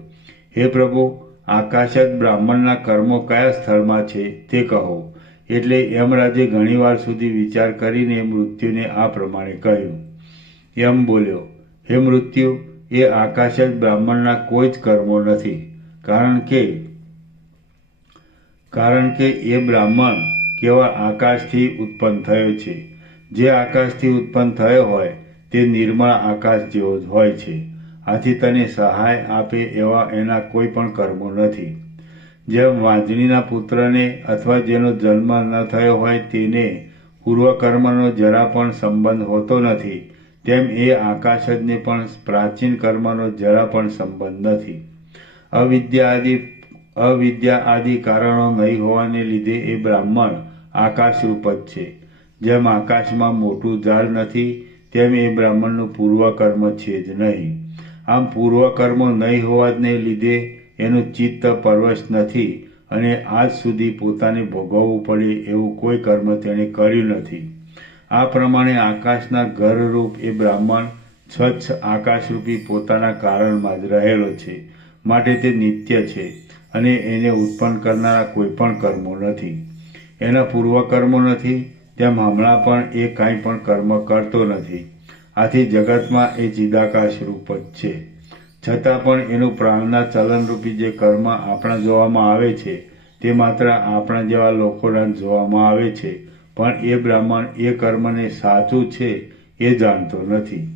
હે પ્રભુ, આકાશ જ બ્રાહ્મણના કર્મો કયા સ્થળમાં છે તે કહો. એટલે યમરાજે ઘણીવાર સુધી વિચાર કરીને મૃત્યુને આ પ્રમાણે કહ્યું. યમ બોલ્યો, હે મૃત્યુ, એ આકાશ જ બ્રાહ્મણના કોઈ જ કર્મો નથી, કારણ કે એ બ્રાહ્મણ કેવળ આકાશથી ઉત્પન્ન થયો છે. જે આકાશથી ઉત્પન્ન થયો હોય તે નિર્મળ આકાશ જેવો જ હોય છે. આથી તને સહાય આપે એવા એના કોઈ પણ કર્મો નથી. જેમ વાંજણીના પુત્રને અથવા જેનો જન્મ ન થયો હોય તેને પૂર્વકર્મનો જરા પણ સંબંધ હોતો નથી, તેમ એ આકાશજને પણ પ્રાચીન કર્મનો જરા પણ સંબંધ નથી. અવિદ્યા આદિ કારણો નહીં હોવાને લીધે એ બ્રાહ્મણ આકાશરૂપ જ છે. જેમ આકાશમાં મોટું ઝાડ નથી, તેમ એ બ્રાહ્મણનું પૂર્વકર્મ છે જ નહીં. આમ પૂર્વકર્મો નહીં હોવાને લીધે એનું ચિત્ત પરવશ નથી અને આજ સુધી પોતાને ભોગવવું પડે એવું કોઈ કર્મ તેણે કર્યું નથી. આ પ્રમાણે આકાશના ઘરરૂપ એ બ્રાહ્મણ સ્વચ્છ આકાશરૂપી પોતાના કારણમાં જ રહેલો છે, માટે તે નિત્ય છે અને એને ઉત્પન્ન કરનારા કોઈ પણ કર્મો નથી. એના પૂર્વકર્મો નથી, તેમ હમણાં પણ એ કાંઈ પણ કર્મ કરતો નથી. આથી જગતમાં એ ચિદાકાશ રૂપ જ છે. છતાં પણ એનું પ્રાણના ચલનરૂપી જે કર્મ આપણા જોવામાં આવે છે તે માત્ર આપણા જેવા લોકોના જોવામાં આવે છે, પણ એ બ્રાહ્મણ એ કર્મને સાચું છે એ જાણતો નથી.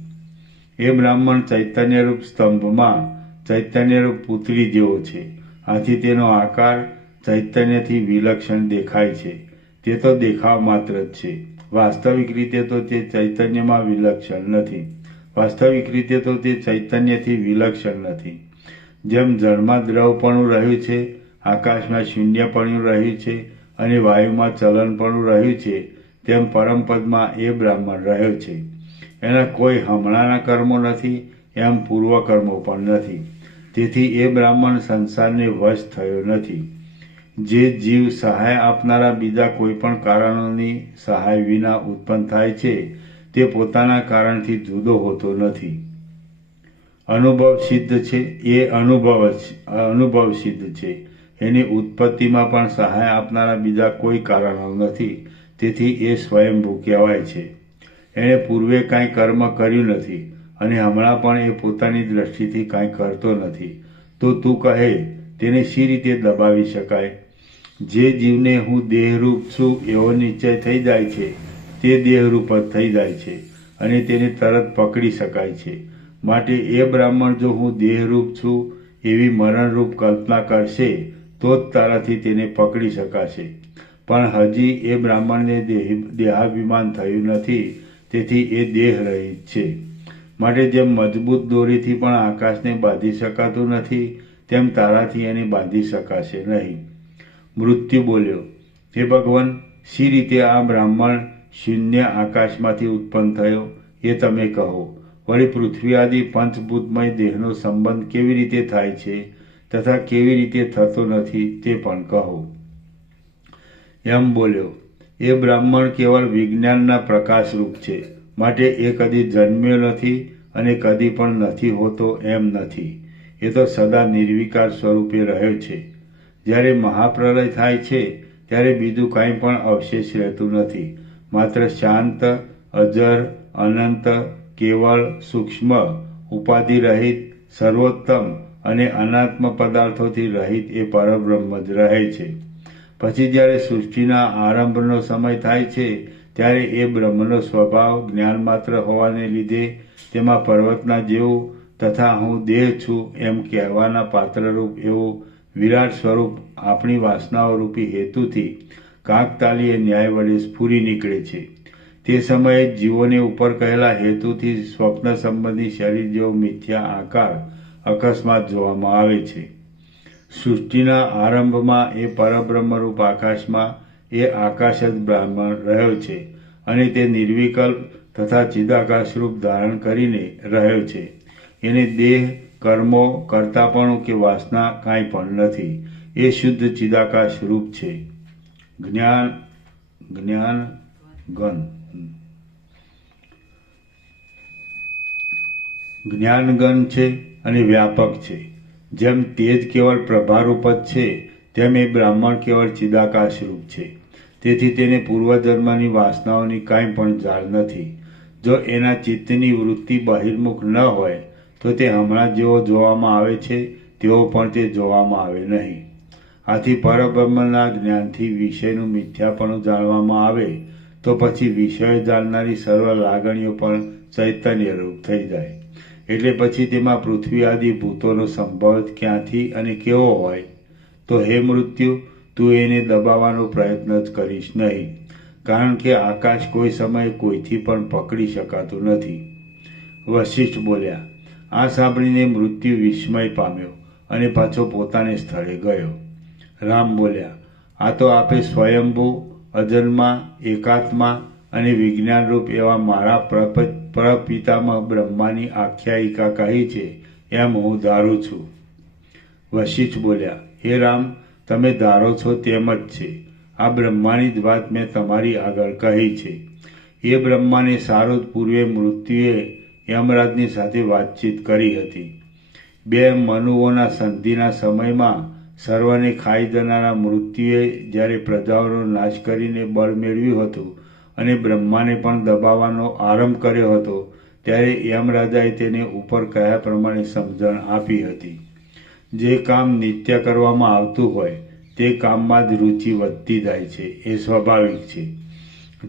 એ બ્રાહ્મણ ચૈતન્યરૂપ સ્તંભમાં ચૈતન્યરૂપ પૂતળી જેવો છે. આથી તેનો આકાર ચૈતન્યથી વિલક્ષણ દેખાય છે. તે તો દેખાવ માત્ર જ છે, વાસ્તવિક રીતે તો તે ચૈતન્યમાં વિલક્ષણ નથી. વાસ્તવિક રીતે તો તે ચૈતન્યથી વિલક્ષણ નથી. જેમ જળમાં દ્રવપણું રહ્યું છે, આકાશમાં શૂન્યપણું રહ્યું છે અને વાયુમાં ચલનપણું રહ્યું છે, તેમ પરમપદમાં એ બ્રાહ્મણ રહ્યો છે. એના કોઈ હમણાંના કર્મો નથી, એમ પૂર્વકર્મો પણ નથી. તેથી એ બ્રાહ્મણ સંસારને વશ થયો નથી. જે જીવ સહાય આપનારા બીજા કોઈ પણ કારણોની સહાય વિના ઉત્પન્ન થાય છે તે પોતાના કારણથી જુદો હોતો નથી. અનુભવ સિદ્ધ છે, એ અનુભવ સિદ્ધ છે. એની ઉત્પત્તિમાં પણ સહાય આપનારા બીજા કોઈ કારણો નથી, તેથી એ સ્વયંભૂ કહેવાય છે. એણે પૂર્વે કાંઈ કર્મ કર્યું નથી અને હમણાં પણ એ પોતાની દ્રષ્ટિથી કાંઈ કરતો નથી. તો તું કહે તેને શી રીતે દબાવી શકાય? જે જીવને હું દેહરૂપ છું એવો નિશ્ચય થઈ જાય છે તે દેહરૂપ જ થઈ જાય છે અને તેને તરત પકડી શકાય છે. માટે એ બ્રાહ્મણ જો હું દેહરૂપ છું એવી મરણરૂપ કલ્પના કરશે તો જ તારાથી તેને પકડી શકાશે. પણ હજી એ બ્રાહ્મણને દેહાભિમાન થયું નથી, તેથી એ દેહ રહિત છે. માટે જેમ મજબૂત દોરીથી પણ આકાશને બાંધી શકાતું નથી, તેમ તારાથી એને બાંધી શકાશે નહીં. મૃત્યુ બોલ્યો, હે ભગવાન, શી રીતે આ બ્રાહ્મણ શૂન્ય આકાશમાંથી ઉત્પન્ન થયો એ તમે કહો. વળી પૃથ્વી આદિ પંચભૂતમય દેહનો સંબંધ કેવી રીતે થાય છે તથા કેવી રીતે થતો નથી તે પણ કહો. એમ બોલ્યો, એ બ્રાહ્મણ કેવળ વિજ્ઞાનના પ્રકાશરૂપ છે. માટે એ કદી જન્મ્યો નથી અને કદી પણ નથી હોતો એમ નથી. એ તો સદા નિર્વિકાર સ્વરૂપે રહ્યો છે. જ્યારે મહાપ્રલય થાય છે ત્યારે બીજું કાંઈ પણ અવશેષ રહેતું નથી. માત્ર શાંત, અજર, અનંત, કેવળ, સૂક્ષ્મ, ઉપાધિ રહિત, સર્વોત્તમ અને અનાત્મ પદાર્થોથી રહિત એ પરબ્રહ્મ જ રહે છે. પછી જ્યારે સૃષ્ટિના આરંભનો સમય થાય છે ત્યારે એ બ્રહ્મનો સ્વભાવ જ્ઞાન માત્ર હોવાને લીધે તેમાં પર્વતના જેવું તથા હું દેહ છું એમ કહેવાના પાત્રરૂપ એવું વિરાટ સ્વરૂપ આપણી વાસનાઓ રૂપી હેતુથી કાકતાલીય ન્યાય વડે સ્ફુરી નીકળે છે. તે સમયે જીવોને ઉપર કહેલા હેતુથી સ્વપ્ન સંબંધી શરીર જેવો મિથ્યા આકાર અકસ્માત જોવામાં આવે છે. સૃષ્ટિના આરંભમાં એ પરબ્રહ્મરૂપ આકાશમાં એ આકાશ જ બ્રાહ્મણ રહ્યો છે અને તે નિર્વિકલ્પ તથા ચિદાકાશરૂપ ધારણ કરીને રહ્યો છે. એને દેહ, કર્મો, કર્તાપણું કે વાસના કાંઈ પણ નથી. એ શુદ્ધ ચિદાકાશ રૂપ છે. જ્ઞાનગન છે અને વ્યાપક છે. જેમ તેજ કેવળ પ્રભારૂપ જ છે તેમ એ બ્રાહ્મણ કેવળ ચિદાકાશ રૂપ છે. તેથી તેને પૂર્વજન્મની વાસનાઓની કાંઈ પણ જાળ નથી. જો એના ચિત્તની વૃત્તિ બહિર્મુખ ન હોય તો તે હમણાં જેવો જોવામાં આવે છે તેવો પણ તે જોવામાં આવે નહીં. આથી પરબ્રહ્મના જ્ઞાનથી વિષયનું મિથ્યાપણું જાણવામાં આવે તો પછી વિષય જાણનારી સર્વ લાગણીઓ પણ ચૈતન્યરૂપ થઈ જાય. એટલે પછી તેમાં પૃથ્વી આદિ ભૂતોનો સંભવ ક્યાંથી અને કેવો હોય તો હે મૃત્યુ, તું એને દબાવવાનો પ્રયત્ન જ કરીશ નહીં. કારણ કે આકાશ કોઈ સમયે કોઈથી પણ પકડી શકાતું નથી. વશિષ્ઠ બોલ્યા, આ સાંભળીને મૃત્યુ વિસ્મય પામ્યો અને પાછો પોતાને સ્થળે ગયો. રામ બોલ્યા, આ તો આપે સ્વયંભૂ, અજન્મા, એકાત્મા અને વિજ્ઞાનરૂપ એવા મારા પ્રપિતામહ બ્રહ્માની આખ્યાયિકા કહી છે એમ હું ધારું છું. વશિષ્ઠ બોલ્યા, હે રામ, તમે ધારો છો તેમ જ છે. આ બ્રહ્માની જ વાત મેં તમારી આગળ કહી છે. એ બ્રહ્માને સારું પૂર્વે મૃત્યુએ યમરાજની સાથે વાતચીત કરી હતી. બે મનુઓના સંધિના સમયમાં સર્વને ખાઈ જનારા મૃત્યુએ જ્યારે પ્રજાઓનો નાશ કરીને બળ મેળવ્યું હતું અને બ્રહ્માને પણ દબાવવાનો આરંભ કર્યો હતો ત્યારે યમરાજાએ તેને ઉપર કયા પ્રમાણે સમજણ આપી હતી. જે કામ નિત્ય કરવામાં આવતું હોય તે કામમાં જ રુચિ વધતી જાય છે એ સ્વાભાવિક છે.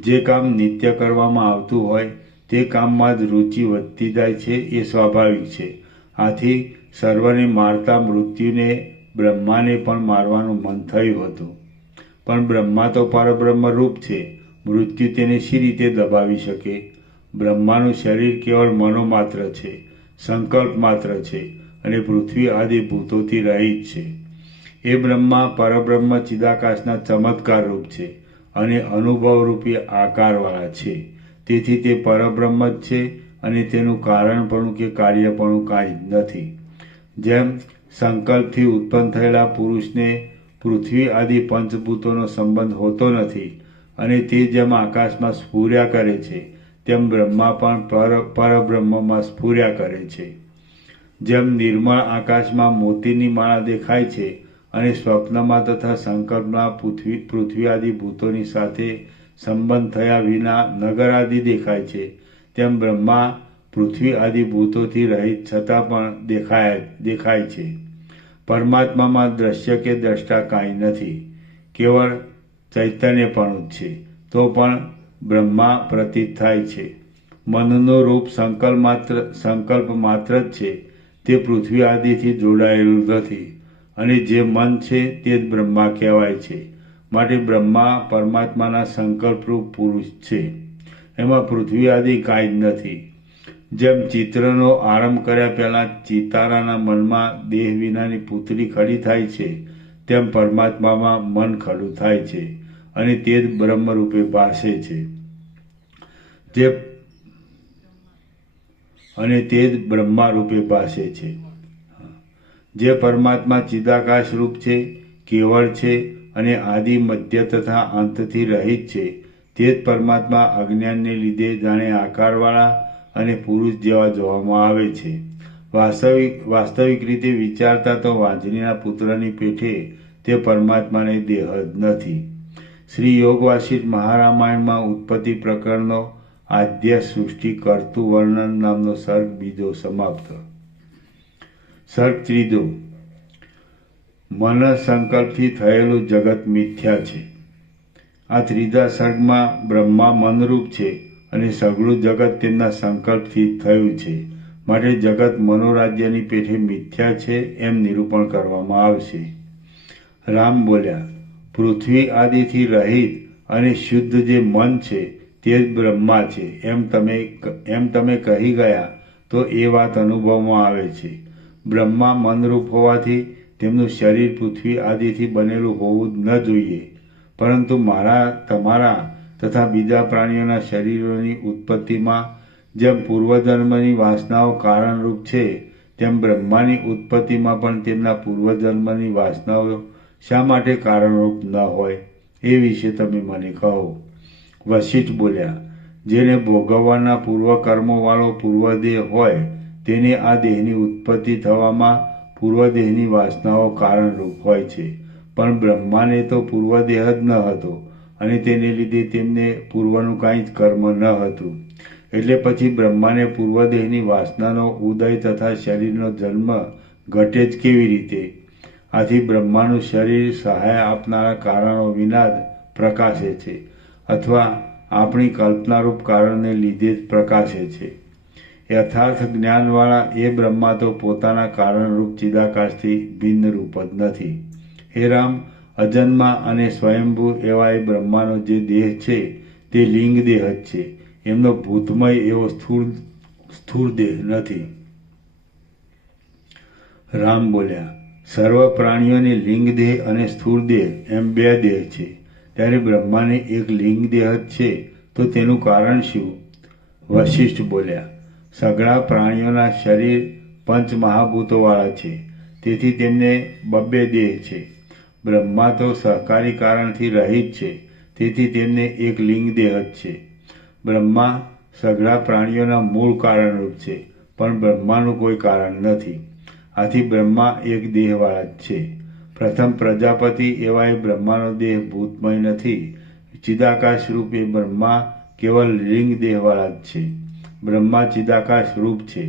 જે કામ નિત્ય કરવામાં આવતું હોય તે કામમાં જ રુચિ વધતી જાય છે એ સ્વાભાવિક છે. આથી સર્વને મારતા મૃત્યુને બ્રહ્માને પણ મારવાનું મન થયું હતું. પણ બ્રહ્મા તો પરબ્રહ્મ રૂપ છે. મૃત્યુ તેને શી રીતે દબાવી શકે? બ્રહ્માનું શરીર કેવળ મનોમાત્ર છે, સંકલ્પ માત્ર છે અને પૃથ્વી આદિ ભૂતોથી રહિત છે. એ બ્રહ્મા પરબ્રહ્મ ચિદાકાશના ચમત્કાર રૂપ છે અને અનુભવરૂપી આકારવાળા છે. તેથી તે પરબ્રહ્મ જ છે અને તેનું કારણપણું કે કાર્યપણું કાંઈ જ નથી. જેમ સંકલ્પથી ઉત્પન્ન થયેલા પુરુષને પૃથ્વી આદિ પંચભૂતોનો સંબંધ હોતો નથી અને તે જેમ આકાશમાં સ્ફુર્યા કરે છે તેમ બ્રહ્મા પણ પરબ્રહ્મમાં સ્ફુર્યા કરે છે. જેમ નિર્મળ આકાશમાં મોતીની માળા દેખાય છે અને સ્વપ્નમાં તથા સંકલ્પમાં પૃથ્વી આદિ ભૂતોની સાથે સંબંધ થયા વિના નગર આદિ દેખાય છે, તેમ બ્રહ્મા પૃથ્વી આદિ ભૂતોથી રહિત છતાં પણ દેખાય છે. પરમાત્મામાં દ્રશ્ય કે દ્રષ્ટા કાંઈ નથી, કેવળ ચૈતન્યપણું જ છે. તો પણ બ્રહ્મા પ્રતીત થાય છે. મનનો રૂપ સંકલ્પ માત્ર જ છે. તે પૃથ્વી આદિથી જોડાયેલું નથી, અને જે મન છે તે જ બ્રહ્મા કહેવાય છે. માટે બ્રહ્મા પરમાત્માના સંકલ્પરૂપ પુરુષ છે. એમાં પૃથ્વી આદિ કાંઈ જ નથી. જેમ ચિત્રનો આરંભ કર્યા પહેલાં ચિતારાના મનમાં દેહ વિનાની પૂતળી ખડી થાય છે, તેમ પરમાત્મામાં મન ખડું થાય છે, અને તે જ બ્રહ્મરૂપે ભાસે છે. તે જ બ્રહ્મા રૂપે ભાસે છે. જે પરમાત્મા ચિદાકાશ રૂપ છે, કેવળ છે, અને આદિ મધ્ય તથા અંતથી રહિત છે, તે જ પરમાત્મા અજ્ઞાનને લીધે જાણે આકારવાળા અને પુરુષ જેવા જોવામાં આવે છે. વાસ્તવિક રીતે વિચારતા તો વાંજણીના પુત્રની પેઠે તે પરમાત્માને દેહ જ નથી. શ્રી યોગ વાસિષ્ઠ મહારામાયણમાં ઉત્પત્તિ પ્રકરણનો આદ્ય સૃષ્ટિ કર્તુ વર્ણન નામનો સર્ગ બીજો સમાપ્ત. સર્ગ ત્રીજો. મન સંકલ્પથી થયેલું જગત મિથ્યા છે. આ ત્રીજા સર્ગમાં બ્રહ્મા મનરૂપ છે, અને સઘળું જગત તેમના સંકલ્પથી થયું છે. માટે જગત મનોરાજ્યની પેઠે મિથ્યા છે એમ નિરૂપણ કરવામાં આવશે. રામ બોલ્યા, પૃથ્વી આદિથી રહિત અને શુદ્ધ જે મન છે તે જ બ્રહ્મા છે એમ તમે કહી ગયા તો એ વાત અનુભવમાં આવે છે. બ્રહ્મા મનરૂપ હોવાથી તેમનું શરીર પૃથ્વી આદિથી બનેલું હોવું જ ન જોઈએ, પરંતુ મારા, તમારા તથા બીજા પ્રાણીઓના શરીરોની ઉત્પત્તિમાં જેમ પૂર્વજન્મની વાસનાઓ કારણરૂપ છે, તેમ બ્રહ્માની ઉત્પત્તિમાં પણ તેમના પૂર્વજન્મની વાસનાઓ શા માટે કારણરૂપ ન હોય, એ વિશે તમે મને કહો. વશિષ્ઠ બોલ્યા, જેને ભોગવવાના પૂર્વકર્મોવાળો પૂર્વદેહ હોય તેને આ દેહની ઉત્પત્તિ થવામાં પૂર્વદેહની વાસનાઓ કારણરૂપ હોય છે. પણ બ્રહ્માને તો પૂર્વદેહ જ ન હતો, અને તેને લીધે તેમને પૂર્વનું કાંઈ જ કર્મ ન હતું. એટલે પછી બ્રહ્માને પૂર્વદેહની વાસનાનો ઉદય તથા શરીરનો જન્મ ઘટે જ કેવી રીતે? આથી બ્રહ્માનું શરીર સહાય આપનારા કારણો વિના જ પ્રકાશે છે, અથવા આપણી કલ્પનારૂપ કારણને લીધે જ પ્રકાશે છે. યથાર્થ જ્ઞાનવાળા એ બ્રહ્મા તો પોતાના કારણરૂપ ચિદાકાશથી ભિન્ન રૂપ જ નથી. હે રામ, અજન્મા અને સ્વયંભૂ એવા એ બ્રહ્માનો જે દેહ છે તે લિંગ દેહ જ છે. એમનો ભૂતમય એવો સ્થૂળ દેહ નથી. રામ બોલ્યા, સર્વ પ્રાણીઓને લિંગ દેહ અને સ્થૂળ દેહ એમ બે દેહ છે, ત્યારે બ્રહ્માને એક લિંગ દેહ જ છે, તો તેનું કારણ શું? વશિષ્ઠ બોલ્યા, સઘળા પ્રાણીઓના શરીર પંચ મહાભૂતોવાળા છે, તેથી તેમને બબ્બે દેહ છે. બ્રહ્મા તો સહકારી કારણથી રહિત છે, તેથી તેમને એક લિંગ દેહ જ છે. બ્રહ્મા સઘળા પ્રાણીઓના મૂળ કારણરૂપ છે, પણ બ્રહ્માનું કોઈ કારણ નથી. આથી બ્રહ્મા એક દેહવાળા જ છે. પ્રથમ પ્રજાપતિ એવા એ બ્રહ્માનો દેહ ભૂતમય નથી. ચિદાકાશ રૂપ એ બ્રહ્મા કેવલ લિંગ દેહવાળા જ છે. બ્રહ્મા ચિદાકાશ રૂપ છે,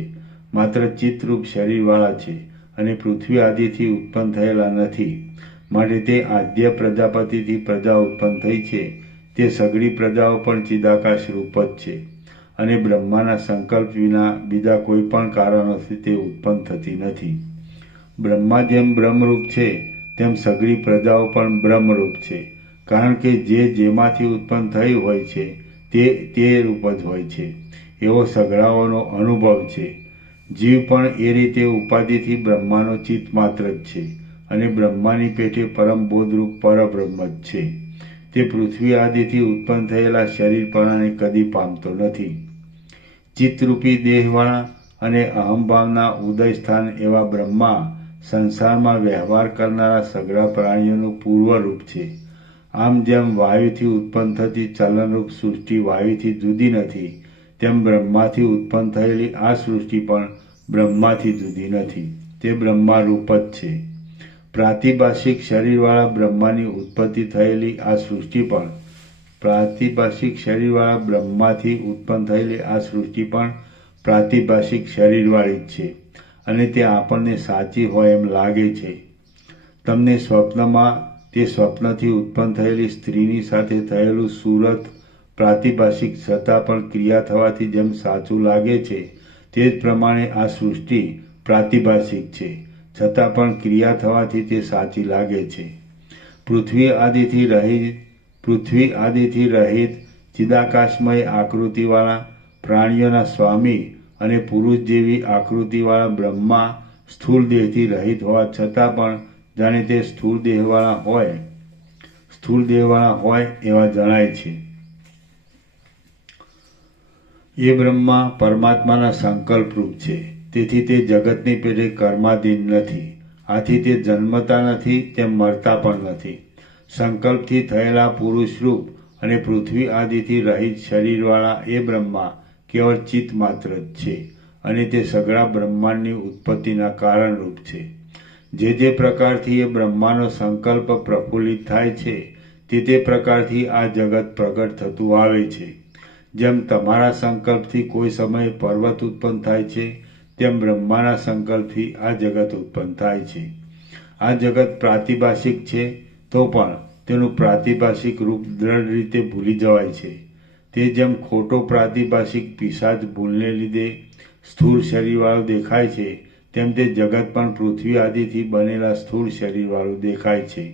માત્ર ચિત્તરૂપ શરીરવાળા છે, અને પૃથ્વી આદિથી ઉત્પન્ન થયેલા નથી. માટે તે આદ્ય પ્રજાપતિથી પ્રજા ઉત્પન્ન થઈ છે, તે સઘળી પ્રજાઓ પણ ચિદાકાશ રૂપ જ છે, અને બ્રહ્માના સંકલ્પ વિના બીજા કોઈ પણ કારણોથી તે ઉત્પન્ન થતી નથી. બ્રહ્મા જેમ બ્રહ્મરૂપ છે, તેમ સઘળી પ્રજાઓ પણ બ્રહ્મરૂપ છે, કારણ કે જે જેમાંથી ઉત્પન્ન થયું હોય છે તે રૂપ જ હોય છે, એવો સઘળાઓનો અનુભવ છે. જીવ પણ એ રીતે ઉપાધિથી બ્રહ્માનો ચિત્ત માત્ર જ છે, અને બ્રહ્માની પેઠે પરમ બોધરૂપ પરબ્રહ્મ જ છે. તે પૃથ્વી આદિથી ઉત્પન્ન થયેલા શરીરપણાને કદી પામતો નથી. ચિત્તરૂપી દેહવાળા અને અહંભાવના ઉદય સ્થાન એવા બ્રહ્મા સંસારમાં વ્યવહાર કરનારા સઘળા પ્રાણીઓનું પૂર્વરૂપ છે. આમ જેમ વાયુથી ઉત્પન્ન થતી ચલનરૂપ સૃષ્ટિ વાયુથી જુદી નથી, તેમ બ્રહ્માથી ઉત્પન્ન થયેલી આ સૃષ્ટિ પણ બ્રહ્માથી જુદી નથી. તે બ્રહ્મારૂપ જ છે. પ્રાતિભાષિક શરીરવાળા બ્રહ્માની ઉત્પત્તિ થયેલી આ સૃષ્ટિ પણ બ્રહ્માથી ઉત્પન્ન થયેલી આ સૃષ્ટિ પણ પ્રાતિભાષિક શરીરવાળી જ છે, અને તે આપણને સાચી હોય એમ લાગે છે. તમને સ્વપ્નમાં તે સ્વપ્નથી ઉત્પન્ન થયેલી સ્ત્રીની સાથે થયેલું સુરત પ્રાતિભાષિક છતાં પણ ક્રિયા થવાથી જેમ સાચું લાગે છે તે જ પ્રમાણે આ સૃષ્ટિ પ્રાતિભાષિક છે છતાં પણ ક્રિયા થવાથી તે સાચી લાગે છે. પૃથ્વી આદિથી રહિત ચિદાકાશમય આકૃતિવાળા પ્રાણીઓના સ્વામી અને પુરુષ જેવી આકૃતિવાળા બ્રહ્મા સ્થૂળ દેહથી રહિત હોવા છતાં પણ જાણે તે સ્થૂળ દેહવાળા હોય એવા જણાય છે. એ બ્રહ્મા પરમાત્માના સંકલ્પરૂપ છે, તેથી તે જગતની પેટે કર્માધીન નથી. આથી તે જન્મતા નથી તેમ મરતા પણ નથી. સંકલ્પથી થયેલા પુરુષરૂપ અને પૃથ્વી આદિથી રહિત શરીરવાળા એ બ્રહ્મા કેવળ ચિત્ત માત્ર જ છે અને તે સઘળા બ્રહ્માંડની ઉત્પત્તિના કારણરૂપ છે. જે પ્રકારથી એ બ્રહ્માનો સંકલ્પ પ્રફુલ્લિત થાય છે તે પ્રકારથી આ જગત પ્રગટ થતું આવે છે. જેમ તમારા સંકલ્પથી કોઈ સમયે પર્વત ઉત્પન્ન થાય છે તેમ બ્રહ્માના સંકલ્પથી આ જગત ઉત્પન્ન થાય છે. આ જગત પ્રાતિભાષિક છે તો પણ તેનું પ્રાતિભાષિક રૂપ દ્રઢ રીતે ભૂલી જવાય છે. તે જેમ ખોટો પ્રાતિભાષિક પિશાચ ભૂલને લીધે સ્થૂળ શરીરવાળું દેખાય છે તેમ તે જગત પણ પૃથ્વી આદિથી બનેલા સ્થૂળ શરીરવાળું દેખાય છે.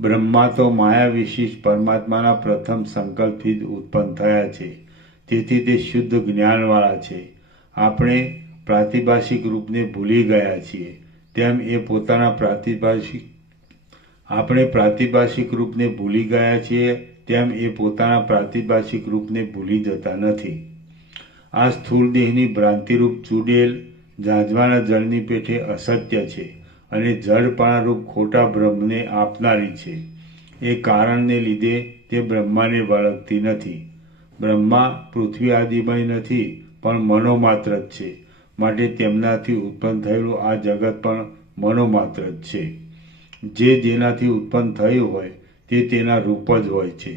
બ્રહ્મા તો માયા વિશિષ્ટ પરમાત્માના પ્રથમ સંકલ્પથી જ ઉત્પન્ન થયા છે, તેથી તે શુદ્ધ જ્ઞાનવાળા છે. આપણે પ્રાતિભાષિક રૂપને ભૂલી ગયા છીએ તેમ એ પોતાના પ્રાતિભાષિક રૂપને ભૂલી ગયા છીએ તેમ એ પોતાના પ્રાતિભાષિક રૂપને ભૂલી જતા નથી. આ સ્થૂળ દેહની ભ્રાંતિરૂપ ચૂડેલ ઝાંઝવાના જળની પેઠે અસત્ય છે અને જળપણારૂપ ખોટા બ્રહ્મને આપનારી છે. એ કારણને લીધે તે બ્રહ્માને વળગતી નથી. બ્રહ્મા પૃથ્વી આદિમય નથી પણ મનોમાત્ર જ છે, માટે તેમનાથી ઉત્પન્ન થયેલું આ જગત પણ મનોમાત્ર જ છે. જેનાથી ઉત્પન્ન થયું હોય તે તેના રૂપ જ હોય છે.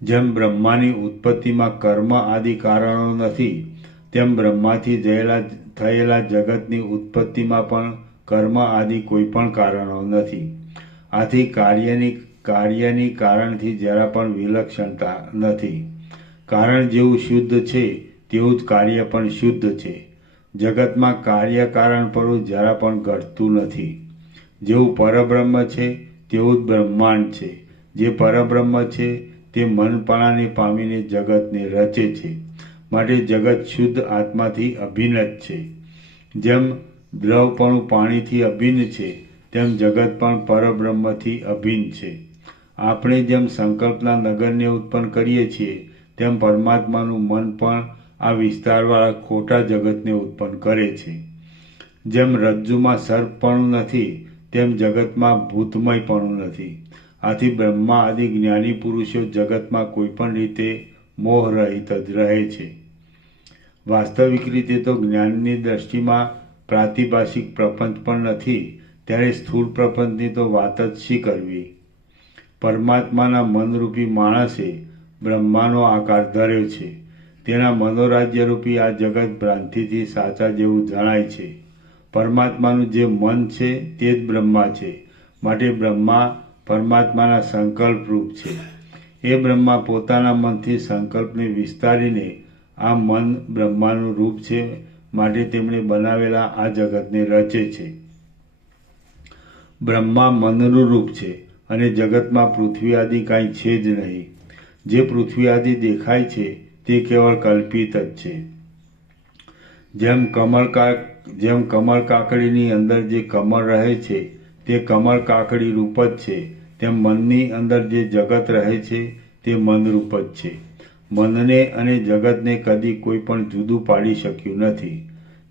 જેમ બ્રહ્માની ઉત્પત્તિમાં કર્મ આદિ કારણો નથી તેમ બ્રહ્માથી થયેલા જગતની ઉત્પત્તિમાં પણ કર્મ આદિ કોઈ પણ કારણો નથી. આથી કાર્યની કારણથી જરા પણ વિલક્ષણતા નથી. કારણ જેવું શુદ્ધ છે તેવું જ કાર્ય પણ શુદ્ધ છે. જગતમાં કાર્ય કારણ પરનું જરા પણ ઘટતું નથી. જેવું પરબ્રહ્મ છે તેવું જ બ્રહ્માંડ છે. જે પરબ્રહ્મ છે તે મનપણાને પામીને જગતને રચે છે, માટે જગત શુદ્ધ આત્માથી અભિન્ન જ છે. જેમ દ્રવપણું પાણીથી અભિન્ન છે તેમ જગત પણ પરબ્રહ્મથી અભિન્ન છે. આપણે જેમ સંકલ્પના નગરને ઉત્પન્ન કરીએ છીએ તેમ પરમાત્માનું મન પણ આ વિસ્તારવાળા ખોટા જગતને ઉત્પન્ન કરે છે. જેમ રજ્જુમાં સર્પપણું નથી તેમ જગતમાં ભૂતમયપણું નથી. આથી બ્રહ્મા આદિ જ્ઞાની પુરુષો જગતમાં કોઈ પણ રીતે મોહરહિત જ રહે છે. વાસ્તવિક રીતે તો જ્ઞાનની દ્રષ્ટિમાં પ્રાતિભાષિક પ્રપંચ પણ નથી, ત્યારે સ્થૂળ પ્રપંચની તો વાત જ શી કરવી. પરમાત્માના મનરૂપી માણસે બ્રહ્માનો આકાર ધર્યો છે. તેના મનોરાજ્યરૂપી આ જગત ભ્રાંતિથી સાચા જેવું જણાય છે. પરમાત્માનું જે મન છે તે જ બ્રહ્મા છે, માટે બ્રહ્મા પરમાત્માના સંકલ્પરૂપ છે. એ બ્રહ્મા પોતાના મનથી સંકલ્પને વિસ્તારીને આ મન બ્રહ્માનું રૂપ છે, માટે તેમણે બનાવેલા આ જગતને રચે છે. બ્રહ્મા મનનું રૂપ છે અને જગતમાં પૃથ્વી આદિ કાંઈ છે જ નહીં. જે પૃથ્વી આદિ દેખાય છે તે કેવળ કલ્પિત જ છે. જેમ કમળ કાકડીની અંદર જે કમળ રહે છે તે કમળ કાકડી રૂપ જ છે, તેમ મનની અંદર જે જગત રહે છે તે મનરૂપ જ છે. મનને અને જગતને કદી કોઈ પણ જુદું પાડી શક્યું નથી.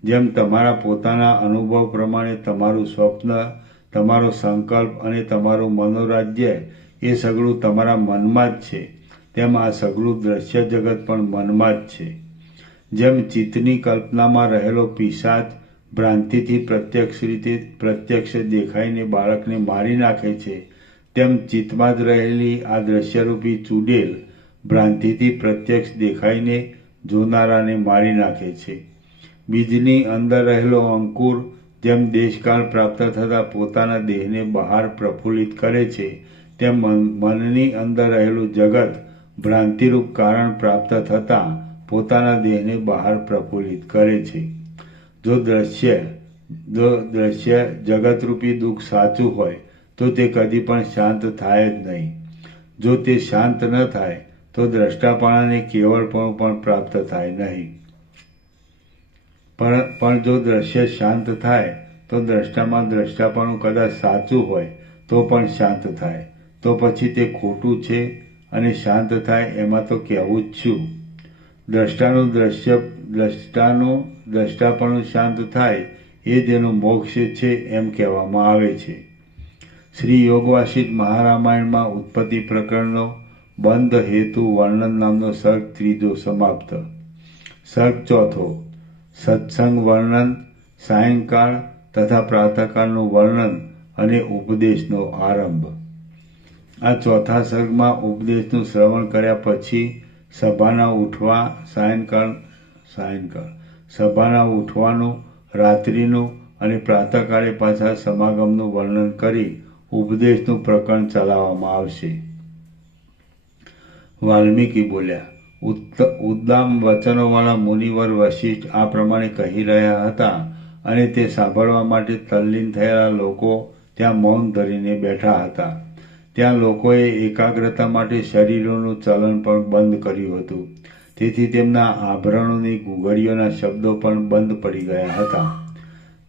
જેમ તમારા પોતાના અનુભવ પ્રમાણે તમારું સ્વપ્ન, તમારો સંકલ્પ અને તમારું મનોરાજ્ય એ સગળું તમારા મનમાં જ છે, તેમ આ સગળું દ્રશ્ય જગત પણ મનમાં જ છે. જેમ ચિત્તની કલ્પનામાં રહેલો પિશાચ ભ્રાંતિથી પ્રત્યક્ષ દેખાઈને બાળકને મારી નાખે છે, તેમ ચિત્તમાં જ રહેલી આ દ્રશ્યરૂપી ચૂડેલ ભ્રાંતિથી પ્રત્યક્ષ દેખાઈને જોનારાને મારી નાખે છે. બીજની અંદર રહેલો અંકુર જેમ દેશકાળ પ્રાપ્ત થતાં પોતાના દેહને બહાર પ્રફુલ્લિત કરે છે, તેમ મનની અંદર રહેલું જગત ભ્રાંતિરૂપ કારણ પ્રાપ્ત થતાં પોતાના દેહને બહાર પ્રફુલ્લિત કરે છે. જો દ્રશ્ય જગતરૂપી દુઃખ સાચું હોય તો તે કદી પણ શાંત થાય જ નહીં. જો તે શાંત ન થાય તો દ્રષ્ટાપણાને કેવળપણું પણ પ્રાપ્ત થાય નહીં. પણ જો દ્રશ્ય શાંત થાય તો દ્રષ્ટામાં દ્રષ્ટાપણું કદાચ સાચું હોય તો પણ શાંત થાય. તો પછી તે ખોટું છે અને શાંત થાય એમાં તો કહેવું જ શું? દ્રષ્ટાનું દ્રષ્ટાપણું શાંત થાય એ જ એનો મોક્ષ છે એમ કહેવામાં આવે છે. શ્રી યોગવાસિત મહારામાયણમાં ઉત્પત્તિ પ્રકરણનો બંધ હેતુ વર્ણન નામનો સર્ગ 3 સમાપ્ત. સર્ગ 4 સત્સંગ વર્ણન, સાયંકાળ તથા પ્રાતઃકાળનું વર્ણન અને ઉપદેશનો આરંભ. આ ચોથા સર્ગમાં ઉપદેશનું શ્રવણ કર્યા પછી સભાના ઉઠવાનું, રાત્રિનું અને પ્રાતઃકાળે પાછા સમાગમનું વર્ણન કરી ઉપદેશનું પ્રકરણ ચલાવવામાં આવશે. વાલ્મીકી બોલ્યા, ઉદ્દામ વચનોવાળા મુનિવર વશિષ્ઠ આ પ્રમાણે કહી રહ્યા હતા અને તે સાંભળવા માટે તલ્લીન થયેલા લોકો ત્યાં મૌન ધરીને બેઠા હતા. ત્યાં લોકોએ એકાગ્રતા માટે શરીરોનું ચલન પણ બંધ કર્યું હતું. તેથી તેમના આભરણોની ઘૂઘડીઓના શબ્દો પણ બંધ પડી ગયા હતા.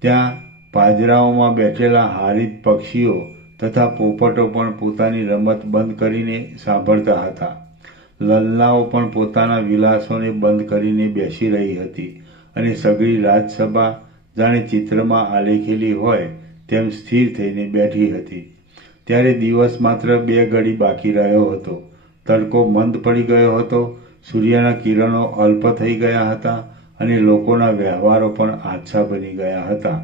ત્યાં પાંજરાઓમાં બેઠેલા હારિત પક્ષીઓ તથા પોપટો પણ પોતાની રમત બંધ કરીને સાંભળતા હતા. લલનાઓ પણ પોતાના વિલાસોને બંધ કરીને બેસી રહી હતી અને સઘળી રાજસભા જાણે ચિત્રમાં આલેખેલી હોય તેમ સ્થિર થઈને બેઠી હતી. ત્યારે દિવસ માત્ર 2 ઘડી બાકી રહ્યો હતો. તડકો મંદ પડી ગયો હતો. સૂર્યના કિરણો અલ્પ થઈ ગયા હતા અને લોકોના વ્યવહારો પણ આછા બની ગયા હતા.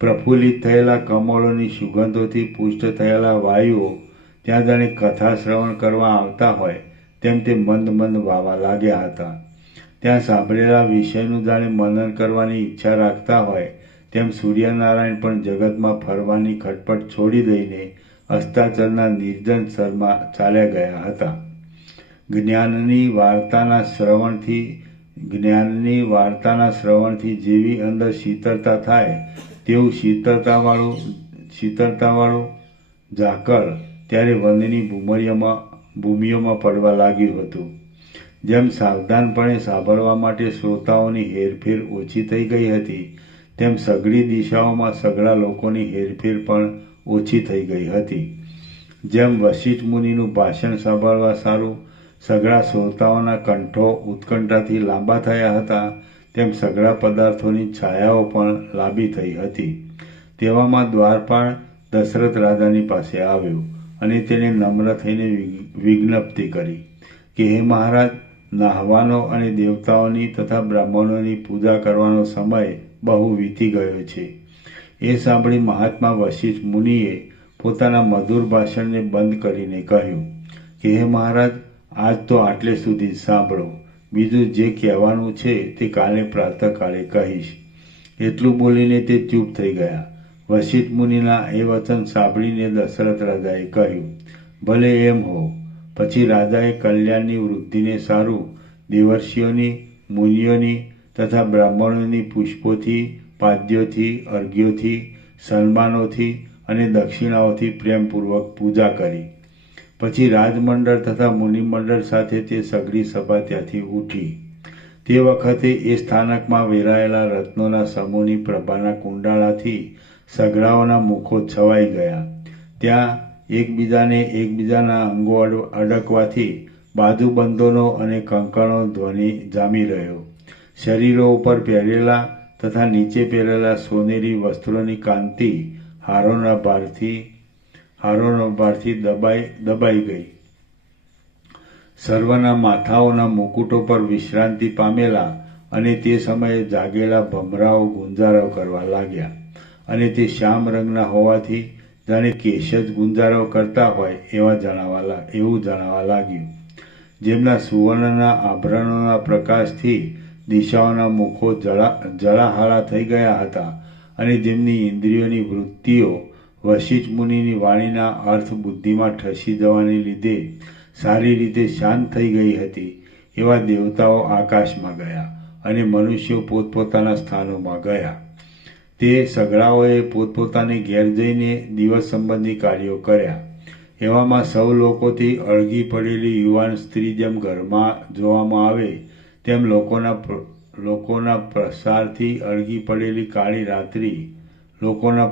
પ્રફુલ્લિત થયેલા કમળોની સુગંધોથી પુષ્ટ થયેલા વાયુઓ ત્યાં જાણે કથા શ્રવણ કરવા આવતા હોય તેમ તે મંદ મંદ વાવા લાગ્યા હતા. ત્યાં સાંભળેલા વિષયનું જાણે મનન કરવાની ઈચ્છા રાખતા હોય તેમ સૂર્યનારાયણ પણ જગતમાં ફરવાની ખટપટ છોડી દઈને અસ્તાચળના નિર્જન સ્થળમાં ચાલ્યા ગયા હતા. જ્ઞાનની વાર્તાના શ્રવણથી જેવી અંદર શીતળતા થાય તેવું શીતળતાવાળું ઝાકળ ત્યારે વનની ભૂમિઓમાં પડવા લાગ્યું હતું. જેમ સાવધાનપણે સાંભળવા માટે શ્રોતાઓની હેરફેર ઓછી થઈ ગઈ હતી તેમ સઘળી દિશાઓમાં સઘળા લોકોની હેરફેર પણ ઓછી થઈ ગઈ હતી. જેમ વશિષ્ઠ મુનિનું ભાષણ સાંભળવા સારું સઘળા શ્રોતાઓના કંઠો ઉત્કંઠાથી લાંબા થયા હતા તેમ સઘળા પદાર્થોની છાયાઓ પણ લાંબી થઈ હતી. તેવામાં દ્વારપાળ દશરથ રાજાની પાસે આવ્યો અને તેને નમ્ર થઈને વિજ્ઞપ્તિ કરી કે હે મહારાજ, નાહવાનો અને દેવતાઓની તથા બ્રાહ્મણોની પૂજા કરવાનો સમય બહુ વીતી ગયો છે. એ સાંભળી મહાત્મા વશિષ્ઠ મુનિએ પોતાના મધુર ભાષણને બંધ કરીને કહ્યું કે હે મહારાજ, આજ તો આટલે સુધી જ સાંભળો. બીજું જે કહેવાનું છે તે કાલે પ્રાતઃકાળે કહીશ. એટલું બોલીને તે ચૂપ થઈ ગયા. વશિષ્ઠ મુનિના એ વચન સાંભળીને દશરથ રાજાએ કહ્યું, ભલે એમ હો. પછી રાજાએ કલ્યાણની વૃદ્ધિને સારું દેવર્ષિઓની, મુનિઓની તથા બ્રાહ્મણોની પુષ્પોથી, પાદ્યોથી, અર્ઘ્યોથી, સન્માનોથી અને દક્ષિણાઓથી પ્રેમપૂર્વક પૂજા કરી. પછી રાજમંડળ તથા મુનિમંડળ સાથે તે સઘળી સભા ત્યાંથી ઉઠી. તે વખતે એ સ્થાનકમાં વેરાયેલા રત્નોના સમૂહની પ્રભાના કુંડાળાથી સઘળાઓના મુખો છવાઈ ગયા. ત્યાં એકબીજાના અંગો અડકવાથી બાજુબંધોનો અને કંકણો ધ્વનિ જામી રહ્યો. શરીરો ઉપર પહેરેલા તથા નીચે પહેરેલા સોનેરી વસ્ત્રોની કાંતિ હારોના ભારથી દબાઈ ગઈ. સર્વના માથાઓના મુકુટો પર વિશ્રાંતિ પામેલા અને તે સમયે જાગેલા ભમરાઓ ગુંજારવ કરવા લાગ્યા અને તે શ્યામ રંગના હોવાથી જાણે કેશ જ ગુંજારવ કરતા હોય એવું જણાવા લાગ્યું. જેમના સુવર્ણના આભરણોના પ્રકાશથી દિશાઓના મુખો જળાહાળા થઈ ગયા હતા અને જેમની ઇન્દ્રિયોની વૃત્તિઓ વશિષ્ઠ મુનિની વાણીના અર્થ બુદ્ધિમાં ઠસી જવાને લીધે સારી રીતે શાંત થઈ ગઈ હતી, એવા દેવતાઓ આકાશમાં ગયા અને મનુષ્યો પોતપોતાના સ્થાનોમાં ગયા. તે સગડાઓએ પોતપોતાની ઘેર જઈને દિવસ સંબંધી કાર્યો કર્યા. એવામાં સૌ લોકોથી અળગી પડેલી યુવાન સ્ત્રી જેમ ઘરમાં જોવામાં આવે તેમ લોકોના પ્રસારથી અળગી પડેલી કાળી રાત્રિ લોકોના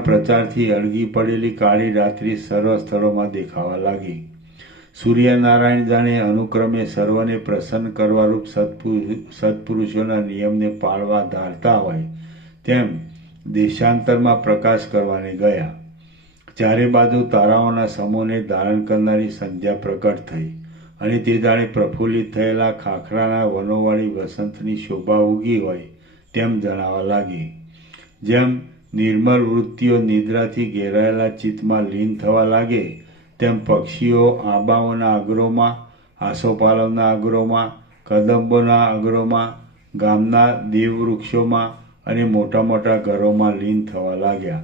પ્રચારથી અળગી પડેલી કાળી રાત્રિ સર્વ સ્થળોમાં દેખાવા લાગી. સૂર્યનારાયણ જાણે અનુક્રમે સર્વને પ્રસન્ન કરવારૂપ સત્પુરુષોના નિયમને પાળવા ધારતા હોય તેમ દેશાંતરમાં પ્રકાશ કરવાને ગયા. ચારે બાજુ તારાઓના સમૂહને ધારણ કરનારી સંધ્યા પ્રકટ થઈ અને તે જાણે પ્રફુલ્લિત થયેલા ખાખરાના વનોવાળી વસંતની શોભા ઉગી હોય તેમ જણાવા લાગી. જેમ નિર્મળ વૃત્તિઓ નિદ્રાથી ઘેરાયેલા ચિત્તમાં લીન થવા લાગે તેમ પક્ષીઓ આંબાઓના અગ્રોમાં, આસોપાલવના અગ્રોમાં, કદંબોના અગ્રોમાં, ગામના દેવવૃક્ષોમાં અને મોટા મોટા ઘરોમાં લીન થવા લાગ્યા.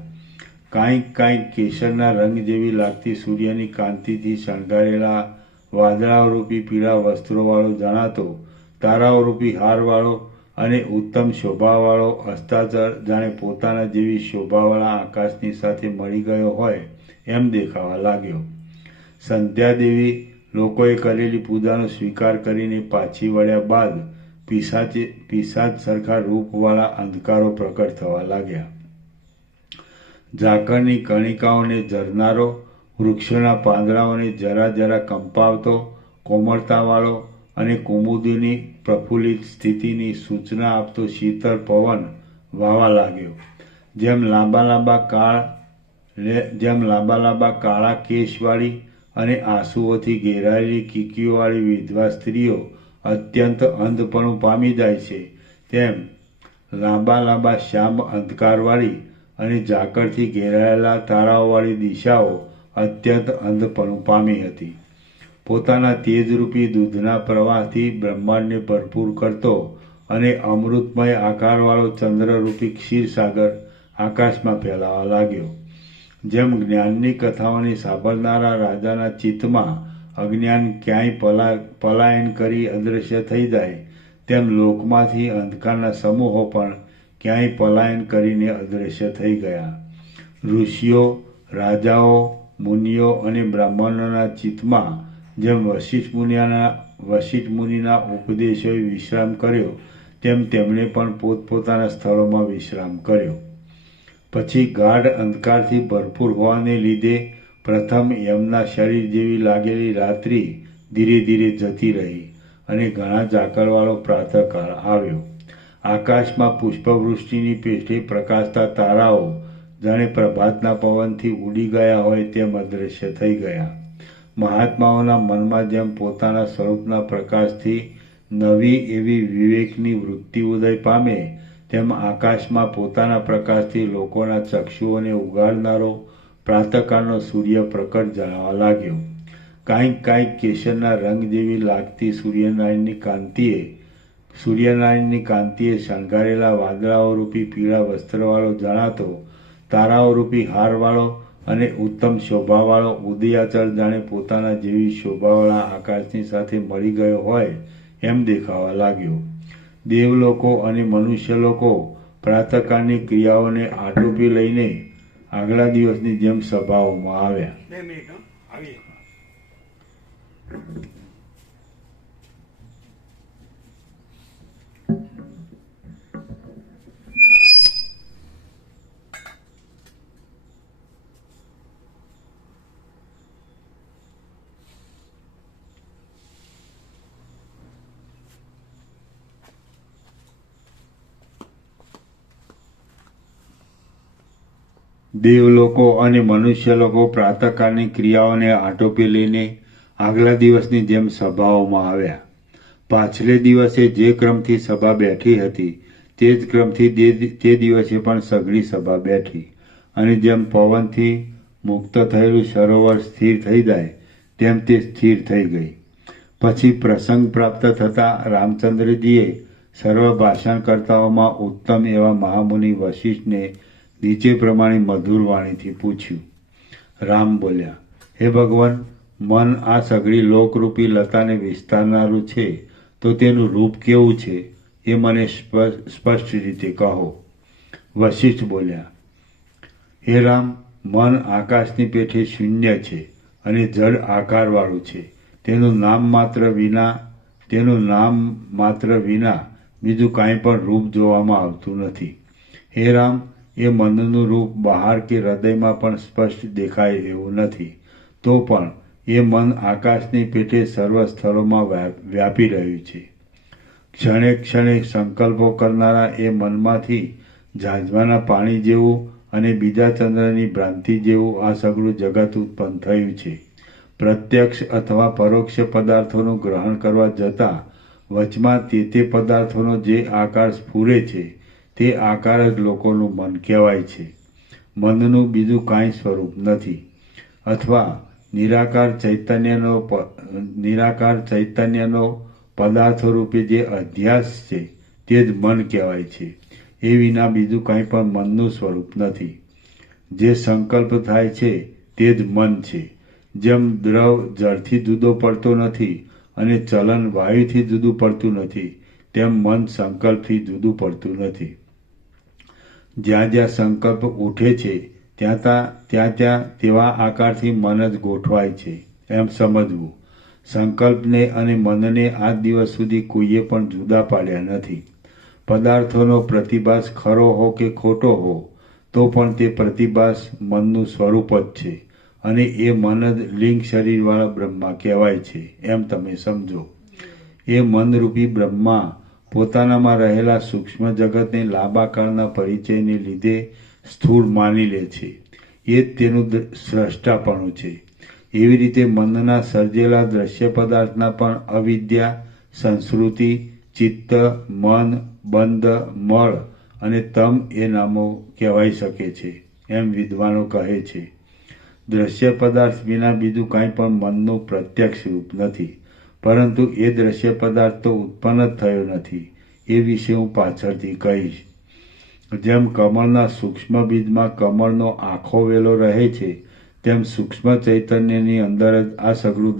કાંઈક કેસરના રંગ જેવી લાગતી સૂર્યની કાંતિથી શણગારેલા વાદળારૂપી પીળા વસ્ત્રોવાળો જણાતો તારાઓરૂપી હારવાળો અને ઉત્તમ શોભાવાળો અસ્તાચળ જાણે પોતાના જેવી શોભાવાળા આકાશની સાથે મળી ગયો હોય એમ દેખાવા લાગ્યો. સંધ્યાદેવી લોકોએ કરેલી પૂજાનો સ્વીકાર કરીને પાછી વળ્યા બાદ પિશાચ સરખા રૂપવાળા અંધકારો પ્રકટ થવા લાગ્યા. ઝાકળની કણિકાઓને ઝરનારો, વૃક્ષોના પાંદડાઓને જરા જરા કંપાવતો, કોમળતાવાળો અને કુમુદની પ્રફુલ્લિત સ્થિતિની સૂચના આપતો શીતળ પવન વાવા લાગ્યો. જેમ લાંબા લાંબા કાળા કેશવાળી અને આંસુઓથી ઘેરાયેલી કીકીઓવાળી વિધવા સ્ત્રીઓ અત્યંત અંધપણું પામી જાય છે, તેમ લાંબા શ્યામ અંધકારવાળી અને ઝાકળથી ઘેરાયેલા તારાઓવાળી દિશાઓ અત્યંત અંધપણું પામી હતી. પોતાના તેજરૂપી દૂધના પ્રવાહથી બ્રહ્માંડને ભરપૂર કરતો અને અમૃતમય આકારવાળો ચંદ્રરૂપી ક્ષીરસાગર આકાશમાં ફેલાવા લાગ્યો. જેમ જ્ઞાનની કથાઓને સાંભળનારા રાજાના ચિત્તમાં અજ્ઞાન ક્યાંય પલાયન કરી અદૃશ્ય થઈ જાય તેમ લોકમાંથી અંધકારના સમૂહો પણ ક્યાંય પલાયન કરીને અદૃશ્ય થઈ ગયા. ઋષિઓ, રાજાઓ, મુનિઓ અને બ્રાહ્મણોના ચિત્તમાં જેમ વશિષ્ઠ મુનિના ઉપદેશોએ વિશ્રામ કર્યો તેમ તેમણે પણ પોતપોતાના સ્થળોમાં વિશ્રામ કર્યો. પછી ગાઢ અંધકારથી ભરપૂર હોવાને લીધે પ્રથમ એમના શરીર જેવી લાગેલી રાત્રિ ધીરે ધીરે જતી રહી અને ઘણા ઝાકળવાળો પ્રાતઃકાળ આવ્યો. આકાશમાં પુષ્પવૃષ્ટિની પેઠે પ્રકાશતા તારાઓ જાણે પ્રભાતના પવનથી ઉડી ગયા હોય તેમ અદૃશ્ય થઈ ગયા. મહાત્માઓના મનમાં જેમ પોતાના સ્વરૂપના પ્રકાશથી નવી એવી વિવેકની વૃત્તિ ઉદય પામે તેમ આકાશમાં પોતાના પ્રકાશથી લોકોના ચક્ષુઓને ઉગાડનારો પ્રાતઃકાળનો સૂર્ય પ્રકટ જણાવા લાગ્યો. કાંઈક કેસરના રંગ જેવી લાગતી સૂર્યનારાયણની કાંતિએ શણગારેલા વાદળાઓરૂપી પીળા વસ્ત્રવાળો જણાતો તારાઓરૂપી હારવાળો અને ઉત્તમ શોભાવાળો ઉદયાચળ જાણે પોતાના જેવી શોભાવાળા આકાશની સાથે મળી ગયો હોય એમ દેખાવા લાગ્યો. દેવલોકો અને મનુષ્ય લોકો પ્રાતઃકાળની ક્રિયાઓને આટોપી લઈને આગલા દિવસની જેમ સભાઓમાં આવ્યા. 2 મિનિટ આવીએ. દેવલોકો અને મનુષ્ય લોકો પ્રાતઃકાળની ક્રિયાઓને આટોપી લઈને આગલા દિવસની જેમ સભાઓમાં આવ્યા. પાછલે દિવસે જે ક્રમથી સભા બેઠી હતી તે જ ક્રમથી તે દિવસે પણ સઘળી સભા બેઠી અને જેમ પવનથી મુક્ત થયેલું સરોવર સ્થિર થઈ જાય તેમ તે સ્થિર થઈ ગઈ. પછી પ્રસંગ પ્રાપ્ત થતાં રામચંદ્રજીએ સર્વ ભાષણકર્તાઓમાં ઉત્તમ એવા મહામુનિ વશિષ્ઠને નીચે પ્રમાણે મધુર વાણીથી પૂછ્યું. રામ બોલ્યા, હે ભગવાન, મન આ સઘળી લોકરૂપી લતાને વિસ્તારનારું છે, તો તેનું રૂપ કેવું છે એ મને સ્પષ્ટ રીતે કહો. વશિષ્ઠ બોલ્યા, હે રામ, મન આકાશની પેઠે શૂન્ય છે અને જળ આકારવાળું છે. તેનું નામ માત્ર વિના બીજું કાંઈ પણ રૂપ જોવામાં આવતું નથી. હે રામ, એ મનનું રૂપ બહાર કે હૃદયમાં પણ સ્પષ્ટ દેખાય એવું નથી. તો પણ એ મન આકાશની પેઠે સર્વ સ્થળોમાં વ્યાપી રહ્યું છે. ક્ષણે ક્ષણે સંકલ્પો કરનારા એ મનમાંથી ઝાંઝવાના પાણી જેવું અને બીજા ચંદ્રની ભ્રાંતિ જેવું આ સઘળું જગત ઉત્પન્ન થયું છે. પ્રત્યક્ષ અથવા પરોક્ષ પદાર્થોનું ગ્રહણ કરવા જતાં વચમાં તે પદાર્થોનો જે આકાર સ્ફુરે છે તે આકાર જ લોકોનું મન કહેવાય છે. મનનું બીજું કાંઈ સ્વરૂપ નથી. અથવા નિરાકાર ચૈતન્યનો પદાર્થો રૂપે જે અધ્યાસ છે તે જ મન કહેવાય છે. એ વિના બીજું કાંઈ પણ મનનું સ્વરૂપ નથી. જે સંકલ્પ થાય છે તે જ મન છે. જેમ દ્રવ જળથી જુદો પડતો નથી અને ચલન વાયુથી જુદું પડતું નથી, તેમ મન સંકલ્પથી જુદું પડતું નથી. જ્યાં જ્યાં સંકલ્પ ઉઠે છે ત્યાં તેવા આકારથી મન જ ગોઠવાય છે એમ સમજવું. સંકલ્પને અને મનને આ દિવસ સુધી કોઈએ પણ જુદા પાડ્યા નથી. પદાર્થોનો પ્રતિભાસ ખરો હો કે ખોટો હો, તો પણ તે પ્રતિભાસ મનનું સ્વરૂપ જ છે અને એ મન જ લિંગ શરીરવાળા બ્રહ્મા કહેવાય છે એમ તમે સમજો. એ મનરૂપી બ્રહ્મા પોતાનામાં રહેલા સૂક્ષ્મ જગતને લાંબા કાળના પરિચયને લીધે સ્થૂળ માની લે છે. એ જ તેનું સ્રષ્ટાપણું છે. એવી રીતે મનના સર્જેલા દ્રશ્ય પદાર્થના પણ અવિદ્યા, સંસ્કૃતિ, ચિત્ત, મન, બંધ, મળ અને તમ એ નામો કહેવાઈ શકે છે એમ વિદ્વાનો કહે છે. દ્રશ્ય પદાર્થ વિના બીજું કાંઈ પણ મનનું પ્રત્યક્ષ રૂપ નથી. પરંતુ એ દ્રશ્ય પદાર્થ તો ઉત્પન્ન જ થયો નથી. એ વિશે હું પાછળથી કહીશ. જેમ કમળના સૂક્ષ્મ બીજમાં કમળનો આખો વેલો રહે છે, તેમ સૂક્ષ્મ ચૈતન્યની અંદર જ આ સઘળું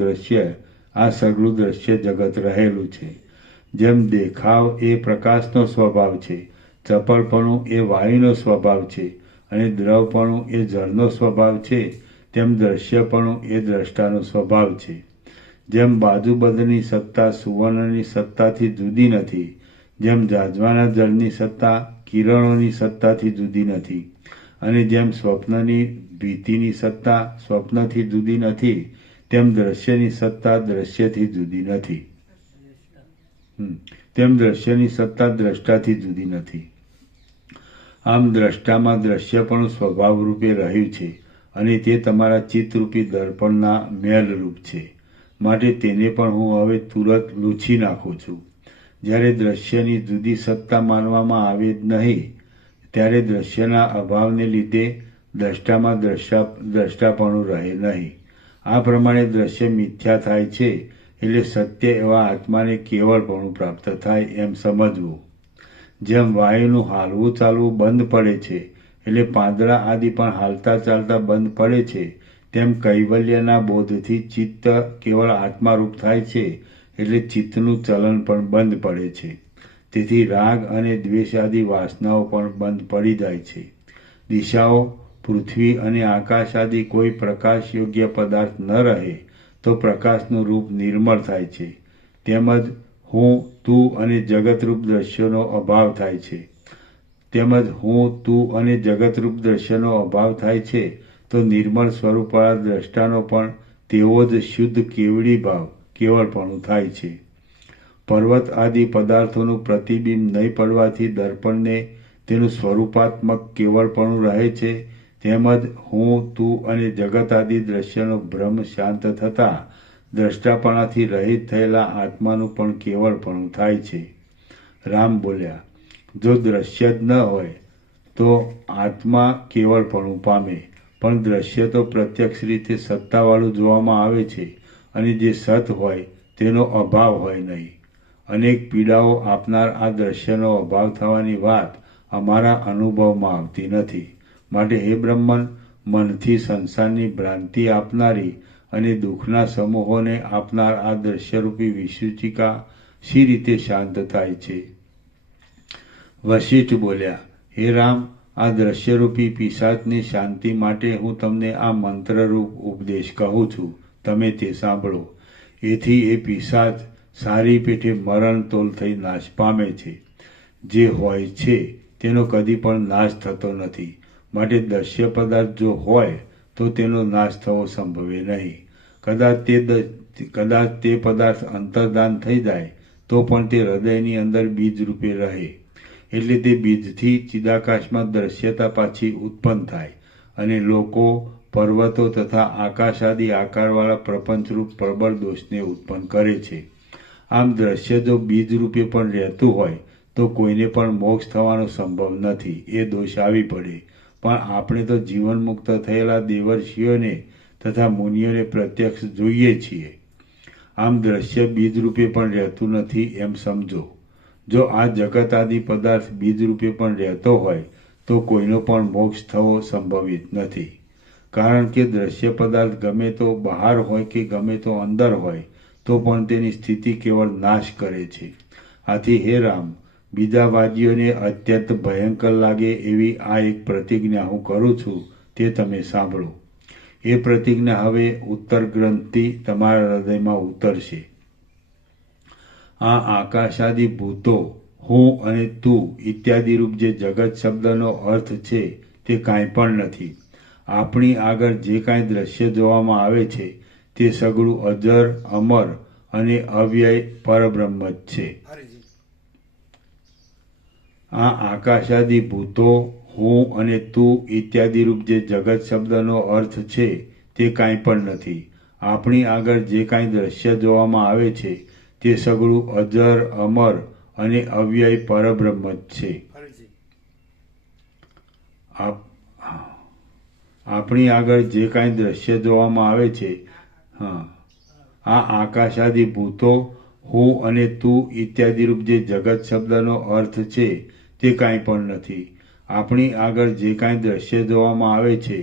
દ્રશ્ય જગત રહેલું છે. જેમ દેખાવ એ પ્રકાશનો સ્વભાવ છે, ચપળપણું એ વાયુનો સ્વભાવ છે અને દ્રવપણું એ જળનો સ્વભાવ છે, તેમ દ્રશ્યપણું એ દ્રષ્ટાનો સ્વભાવ છે. જેમ બાજુબંધની સત્તા સુવર્ણની સત્તાથી જુદી નથી, જેમ ઝાંઝવાના જળની સત્તા કિરણોની સત્તાથી જુદી નથી, અને જેમ સ્વપ્નની ભીતિની સત્તા સ્વપ્નથી જુદી નથી, તેમ દ્રશ્યની સત્તા દ્રશ્યથી જુદી નથી. દ્રષ્ટાથી જુદી નથી. આમ દ્રષ્ટામાં દ્રશ્યપણું સ્વભાવ રૂપે રહ્યું છે અને તે તમારા ચિત્તરૂપી દર્પણના મેલરૂપ છે. માટે તેને પણ હું હવે તુરત લૂછી નાખું છું. જ્યારે દ્રશ્યની જુદી સત્તા માનવામાં આવે જ નહીં, ત્યારે દ્રશ્યના અભાવને લીધે દ્રષ્ટામાં દ્રષ્ટાપણું રહે નહીં. આ પ્રમાણે દ્રશ્ય મિથ્યા થાય છે, એટલે સત્ય એવા આત્માને કેવળપણું પ્રાપ્ત થાય એમ સમજવું. જેમ વાયુનું હાલવું ચાલવું બંધ પડે છે, એટલે પાંદડા આદિ પણ હાલતા ચાલતા બંધ પડે છે, તેમ કૈવલ્યના બોધથી ચિત્ત કેવળ આત્મારૂપ થાય છે, એટલે ચિત્તનું ચલન પણ બંધ પડે છે. તેથી રાગ અને દ્વેષ આદિ વાસનાઓ પણ બંધ પડી જાય છે. દિશાઓ, પૃથ્વી અને આકાશ આદિ કોઈ પ્રકાશ યોગ્ય પદાર્થ ન રહે તો પ્રકાશનું રૂપ નિર્મળ થાય છે. તેમજ હું, તું અને જગતરૂપ દ્રશ્યોનો અભાવ થાય છે. તો નિર્મળ સ્વરૂપવાળા દ્રષ્ટાનો પણ તેવો જ શુદ્ધ કેવડી ભાવ કેવળપણું થાય છે. પર્વત આદિ પદાર્થોનું પ્રતિબિંબ નહીં પડવાથી દર્પણને તેનું સ્વરૂપાત્મક કેવળપણું રહે છે. તેમજ હું, તું અને જગત આદિ દ્રશ્યનો ભ્રમ શાંત થતાં દ્રષ્ટાપણાથી રહિત થયેલા આત્માનું પણ કેવળપણું થાય છે. રામ બોલ્યા, જો દ્રશ્ય જ ન હોય તો આત્મા કેવળપણું પામે, પણ દ્રશ્ય તો પ્રત્યક્ષ રીતે સત્તાવાળું જોવામાં આવે છે અને જે સત હોય તેનો અભાવ હોય નહીં. અનેક પીડાઓ આપનાર આ દ્રશ્યનો અભાવ થવાની વાત અમારા અનુભવમાં આવતી નથી. માટે હે બ્રહ્મન, મનથી સંસારની ભ્રાંતિ આપનારી અને દુઃખના સમૂહોને આપનાર આ દ્રશ્યરૂપી વિસૂચિકા શી રીતે શાંત થાય છે? વશિષ્ઠ બોલ્યા, હે રામ, આ દ્રશ્યરૂપી પિશાચની શાંતિ માટે હું તમને આ મંત્રરૂપ ઉપદેશ કહું છું, તમે તે સાંભળો. એથી એ પિશાચ સારી પેઠે મરણ તોલ થઈ નાશ પામે છે. જે હોય છે તેનો કદી પણ નાશ થતો નથી. માટે દ્રશ્ય પદાર્થ જો હોય તો તેનો નાશ થવો સંભવે નહીં. કદાચ તે પદાર્થ અંતર્ધાન થઈ જાય તો પણ તે હૃદયની અંદર બીજ રૂપે રહે. એટલે તે બીજથી ચિદાકાશમાં દ્રશ્યતા પાછી ઉત્પન્ન થાય અને લોકો, પર્વતો તથા આકાશ આદિ આકારવાળા પ્રપંચરૂપ પ્રબળ દોષને ઉત્પન્ન કરે છે. આમ દ્રશ્ય જો બીજ રૂપે પણ રહેતું હોય તો કોઈને પણ મોક્ષ થવાનો સંભવ નથી. એ દોષ આવી પડે. પણ આપણે તો જીવનમુક્ત થયેલા દેવર્ષિઓને તથા મુનિઓને પ્રત્યક્ષ જોઈએ છીએ. આમ દ્રશ્ય બીજ રૂપે પણ રહેતું નથી એમ સમજો. જો આ જગત આદિ પદાર્થ બીજ રૂપે પણ રહેતો હોય તો કોઈનો પણ મોક્ષ થવો સંભવિત નથી. કારણ કે દ્રશ્ય પદાર્થ ગમે તો બહાર હોય કે ગમે તો અંદર હોય તો પણ તેની સ્થિતિ કેવળ નાશ કરે છે. આથી હે રામ, બીજા વાદીઓને અત્યંત ભયંકર લાગે એવી આ એક પ્રતિજ્ઞા હું કરું છું, તે તમે સાંભળો. એ પ્રતિજ્ઞા હવે ઉત્તર ગ્રંથથી તમારા હૃદયમાં ઉતરશે. આ આકાશાદિ ભૂતો, હું અને તું ઇત્યાદિ રૂપ જે જગત શબ્દનો અર્થ છે તે કાંઈ પણ નથી. આપણી આગળ જે કાંઈ દ્રશ્ય જોવામાં આવે છે તે સગળું અજર, અમર અને અવ્યય પરબ્રહ્મ જ છે. આ આકાશાદિ ભૂતો, હું અને તું ઇત્યાદિ રૂપ જે જગત શબ્દનો અર્થ છે તે કાંઈ પણ નથી. આપણી આગળ જે કાંઈ દ્રશ્ય જોવામાં આવે છે તે સગળું અજર, અમર અને અવ્યય પરબ્રહ્મ જ છે. આપણી આગળ જે કાંઈ દ્રશ્ય જોવામાં આવે છે, આ આકાશાદિ ભૂતો, હું અને તું ઇત્યાદિ રૂપ જે જગત શબ્દનો અર્થ છે તે કાંઈ પણ નથી. આપણી આગળ જે કાંઈ દ્રશ્ય જોવામાં આવે છે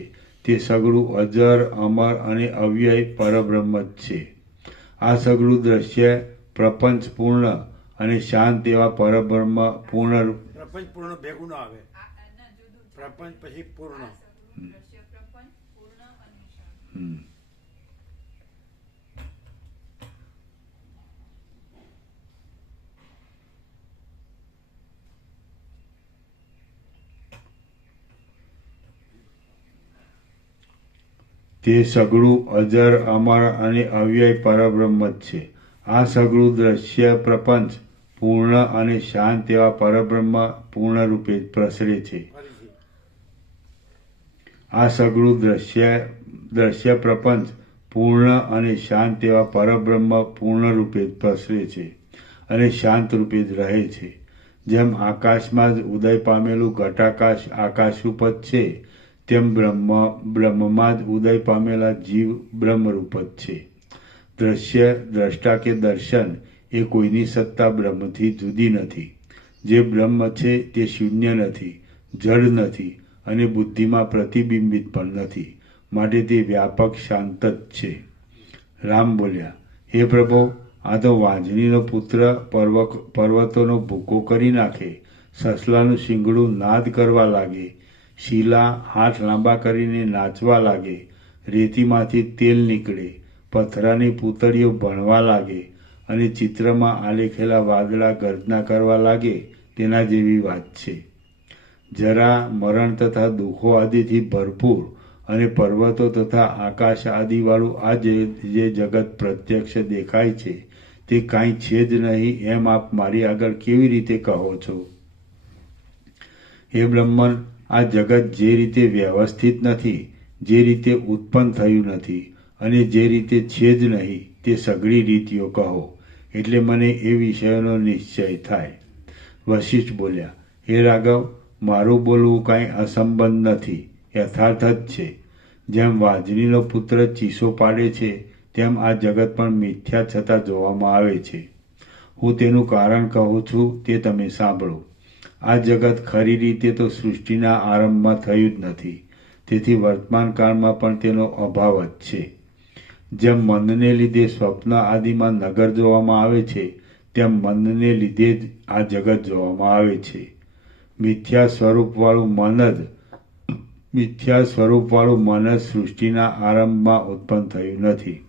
તે સગળું અજર, અમર અને અવ્યય પરબ્રહ્મ જ છે. આ સગળું દ્રશ્ય પ્રપંચ પૂર્ણ અને શાંત એવા પરબ્રહ્મ પૂર્ણ. પ્રપંચ પૂર્ણ ભેગું ના આવે. પ્રપંચ પછી પૂર્ણ. તે સગળું અજર, અમર અને અવ્યય પરબ્રહ્મ જ છે. આ સગળું દ્રશ્ય પ્રપંચ પૂર્ણ અને શાંત એવા પરબ્રહ્મ પૂર્ણ રૂપે પ્રસરે છે. આ સગળું દ્રશ્ય પ્રપંચ પૂર્ણ અને શાંત એવા પરબ્રહ્મ પૂર્ણ રૂપે પ્રસરે છે અને શાંત રૂપે જ રહે છે. જેમ આકાશમાં જ ઉદય પામેલું ઘટાકાશ આકાશરૂપ જ છે, તેમ બ્રહ્મમાં જ ઉદય પામેલા જીવ બ્રહ્મરૂપ જ છે. દ્રશ્ય, દ્રષ્ટા કે દર્શન એ કોઈની સત્તા બ્રહ્મથી જુદી નથી. જે બ્રહ્મ છે તે શૂન્ય નથી, જડ નથી અને બુદ્ધિમાં પ્રતિબિંબિત પણ નથી. માટે તે વ્યાપક શાંત જ છે. રામ બોલ્યા, હે પ્રભો, આ તો વાંજણીનો પુત્ર પર્વતોનો ભૂકો કરી નાખે, સસલાનું શિંગડું નાદ કરવા લાગે, શીલા હાથ લાંબા કરીને નાચવા લાગે, રેતીમાંથી તેલ નીકળે, પથરાની પૂતળીઓ ભણવા લાગે અને ચિત્રમાં આલેખેલા વાદળા ગર્જના કરવા લાગે, તેના જેવી વાત છે. જરા, મરણ તથા દુઃખો આદિથી ભરપૂર અને પર્વતો તથા આકાશ આદિવાળું આ જે જગત પ્રત્યક્ષ દેખાય છે તે કાંઈ છે જ નહીં એમ આપ મારી આગળ કેવી રીતે કહો છો? હે બ્રહ્મન, આ જગત જે રીતે વ્યવસ્થિત નથી, જે રીતે ઉત્પન્ન થયું નથી અને જે રીતે છે જ નહીં તે સઘળી રીતિઓ કહો, એટલે મને એ વિષયોનો નિશ્ચય થાય. વશિષ્ઠ બોલ્યા, હે રાઘવ, મારું બોલવું કાંઈ અસંબંધ નથી, યથાર્થ જ છે. જેમ વાજણીનો પુત્ર ચીસો પાડે છે તેમ આ જગત પણ મિથ્યા છતાં જોવામાં આવે છે. હું તેનું કારણ કહું છું તે તમે સાંભળો. આ જગત ખરી રીતે તો સૃષ્ટિના આરંભમાં થયું જ નથી, તેથી વર્તમાન કાળમાં પણ તેનો અભાવ જ છે. જેમ મનને લીધે સ્વપ્ન આદિમાં નગર જોવામાં આવે છે, તેમ મનને લીધે જ આ જગત જોવામાં આવે છે. મિથ્યા સ્વરૂપવાળું મન જ સૃષ્ટિના આરંભમાં ઉત્પન્ન થયું નથી,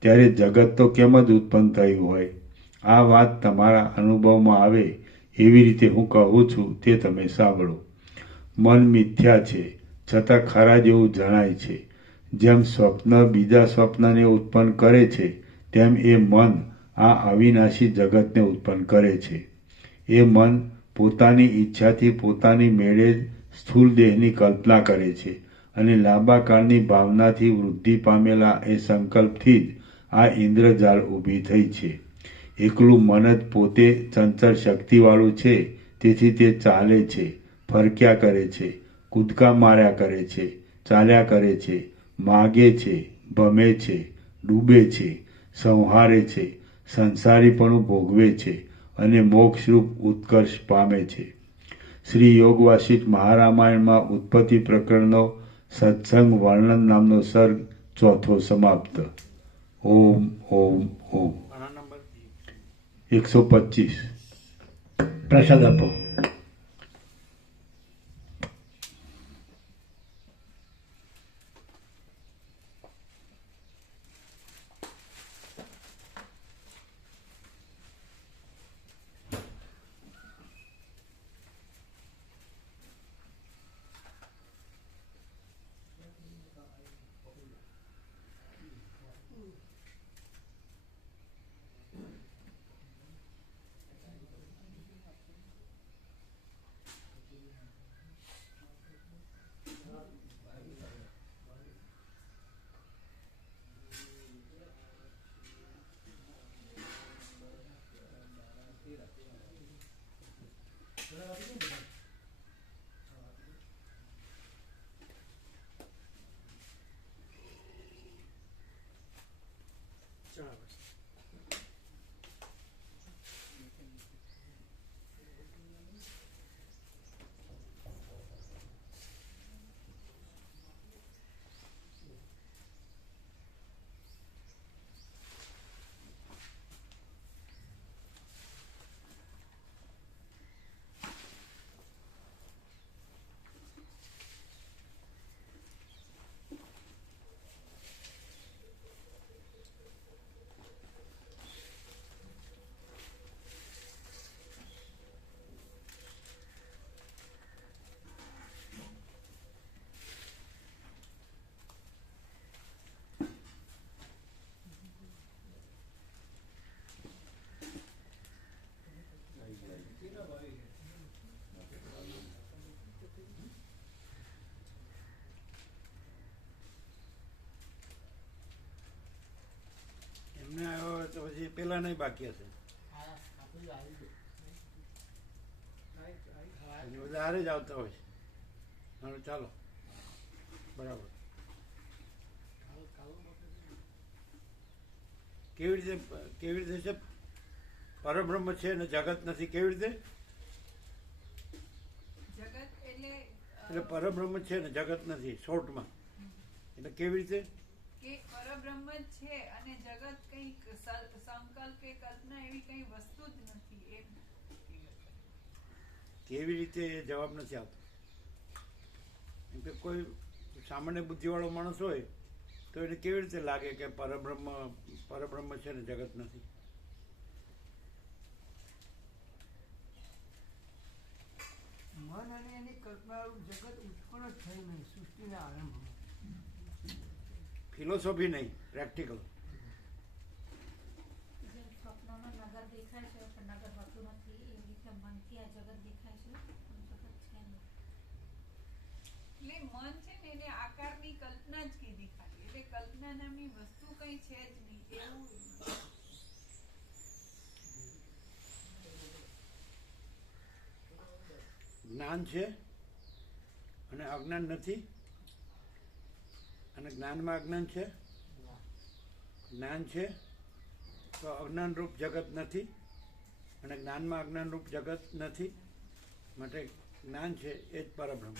ત્યારે જગત તો કેમ જ ઉત્પન્ન થયું હોય? આ વાત તમારા અનુભવમાં આવે એવી રીતે હું કહું છું તે તમે સાંભળો. મન મિથ્યા છે, છતાં ખરા જેવું જણાય છે. જેમ સ્વપ્ન બીજા સ્વપ્નને ઉત્પન્ન કરે છે, તેમ એ મન આ અવિનાશી જગતને ઉત્પન્ન કરે છે. એ મન પોતાની ઈચ્છાથી પોતાની મેળે સ્થૂળ દેહની કલ્પના કરે છે અને લાંબા કાળની ભાવનાથી વૃદ્ધિ પામેલા એ સંકલ્પથી જ આ ઇન્દ્રજાળ ઊભી થઈ છે. એકલું મન જ પોતે ચંચળ શક્તિવાળું છે, તેથી તે ચાલે છે, ફરક્યા કરે છે, કૂદકા માર્યા કરે છે, ચાલ્યા કરે છે, માગે છે, ભમે છે, ડૂબે છે, સંહારે છે, સંસારીપણું ભોગવે છે અને મોક્ષરૂપ ઉત્કર્ષ પામે છે. શ્રી યોગ વાસિષ્ઠ મહારામાયણમાં ઉત્પત્તિ પ્રકરણનો સત્સંગ વર્ણન નામનો સર્ગ 4 સમાપ્ત. ઓમ ઓમ ઓમ. 125. પ્રસાદ આપો. તો પછી પેલા નહીં બાકી હશે, બધા હારે જ આવતા હોય છે. હવે ચાલો, બરાબર. કેવી રીતે છે પરબ્રહ્મ છે ને જગત નથી? કેવી રીતે? એટલે પરબ્રહ્મ છે ને જગત નથી, શોર્ટમાં. એટલે કેવી રીતે કે પરબ્રહ્મ જ છે અને જગત કઈ સંકલ્પ કે કલ્પના એવી કઈ વસ્તુ જ નથી. એમ કેવી રીતે એ જવાબ નથી આવતો. કેમ કે કોઈ સામાન્ય બુદ્ધિવાળો માણસ હોય તો એને કેવી રીતે લાગે કે પરબ્રહ્મ છે ને જગત નથી? મન અને એની કલ્પનાનું જગત ઉત્પન્ન જ થયું નહીં સૃષ્ટિના આરંભમાં. ફિલોસોફી નહીં, પ્રેક્ટિકલ. જેમ સ્વપ્નમાં નગર દેખાય છે પણ નગર હોતું નથી, એવી રીતે મનથી આ જગત દેખાય છે પણ જગત છે નહીં. એટલે મન છે ને એને આકારની કલ્પના જ કીધી ખાલી. એટલે કલ્પના નામની વસ્તુ કઈ છે જ નહીં એવું. જ્ઞાન છે અને અજ્ઞાન નથી, અને જ્ઞાનમાં અજ્ઞાન છે. જ્ઞાન છે તો અજ્ઞાન રૂપ જગત નથી, અને જ્ઞાનમાં અજ્ઞાન રૂપ જગત નથી. માટે જ્ઞાન છે એ જ પરબ્રહ્મ.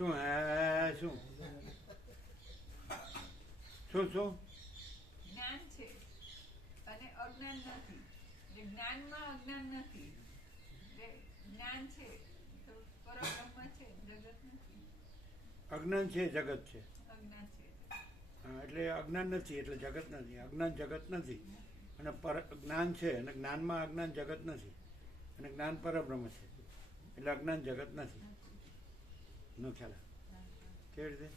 શું શું શું શું જ્ઞાન છે અને અજ્ઞાન નથી. જે જ્ઞાનમાં અજ્ઞાન નથી. જે જ્ઞાન છે તો પરબ્રહ્મ છે, જગત નથી. અજ્ઞાન છે જગત છે. અજ્ઞાન છે. હા, એટલે અજ્ઞાન નથી એટલે જગત નથી. અજ્ઞાન જગત નથી અને જ્ઞાન છે અને જ્ઞાનમાં અજ્ઞાન જગત નથી અને જ્ઞાન પરબ્રહ્મ છે એટલે અજ્ઞાન જગત નથી. નો ખ્યાલ આવે? કેવી રીતે?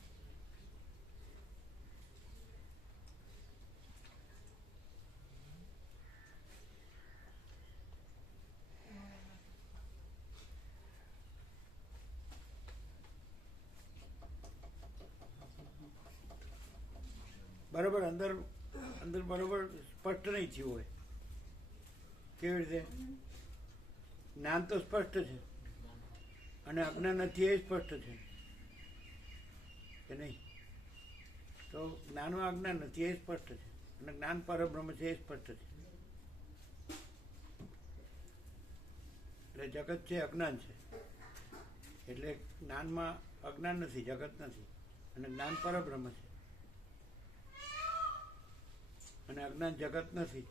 બરોબર અંદર અંદર બરોબર સ્પષ્ટ નહીં થયું હોય. કેવી રીતે? જ્ઞાન તો સ્પષ્ટ છે અને અજ્ઞાન નથી એ સ્પષ્ટ છે કે નહીં? તો જ્ઞાનમાં અજ્ઞાન નથી એ સ્પષ્ટ છે અને જ્ઞાન પરબ્રહ્મ છે એ સ્પષ્ટ છે. એટલે જગત છે અજ્ઞાન છે એટલે જ્ઞાનમાં અજ્ઞાન નથી, જગત નથી અને જ્ઞાન પરબ્રહ્મ છે અને અજ્ઞાન જગત નથી.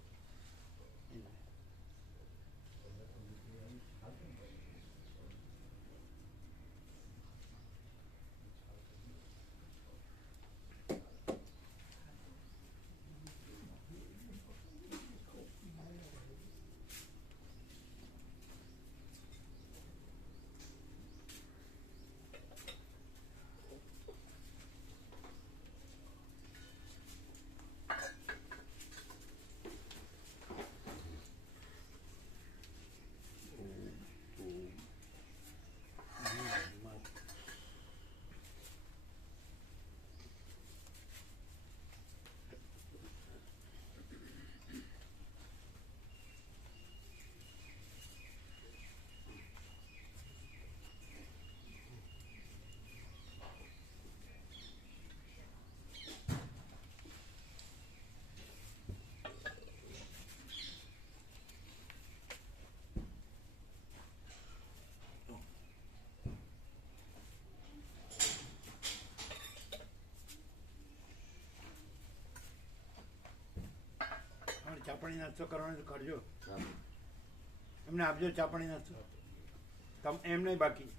ચાપણી નાસ્તો કરવાનો તો કરજો. એમને આપજો ચાપણી નાસ્તો. એમ નહીં બાકી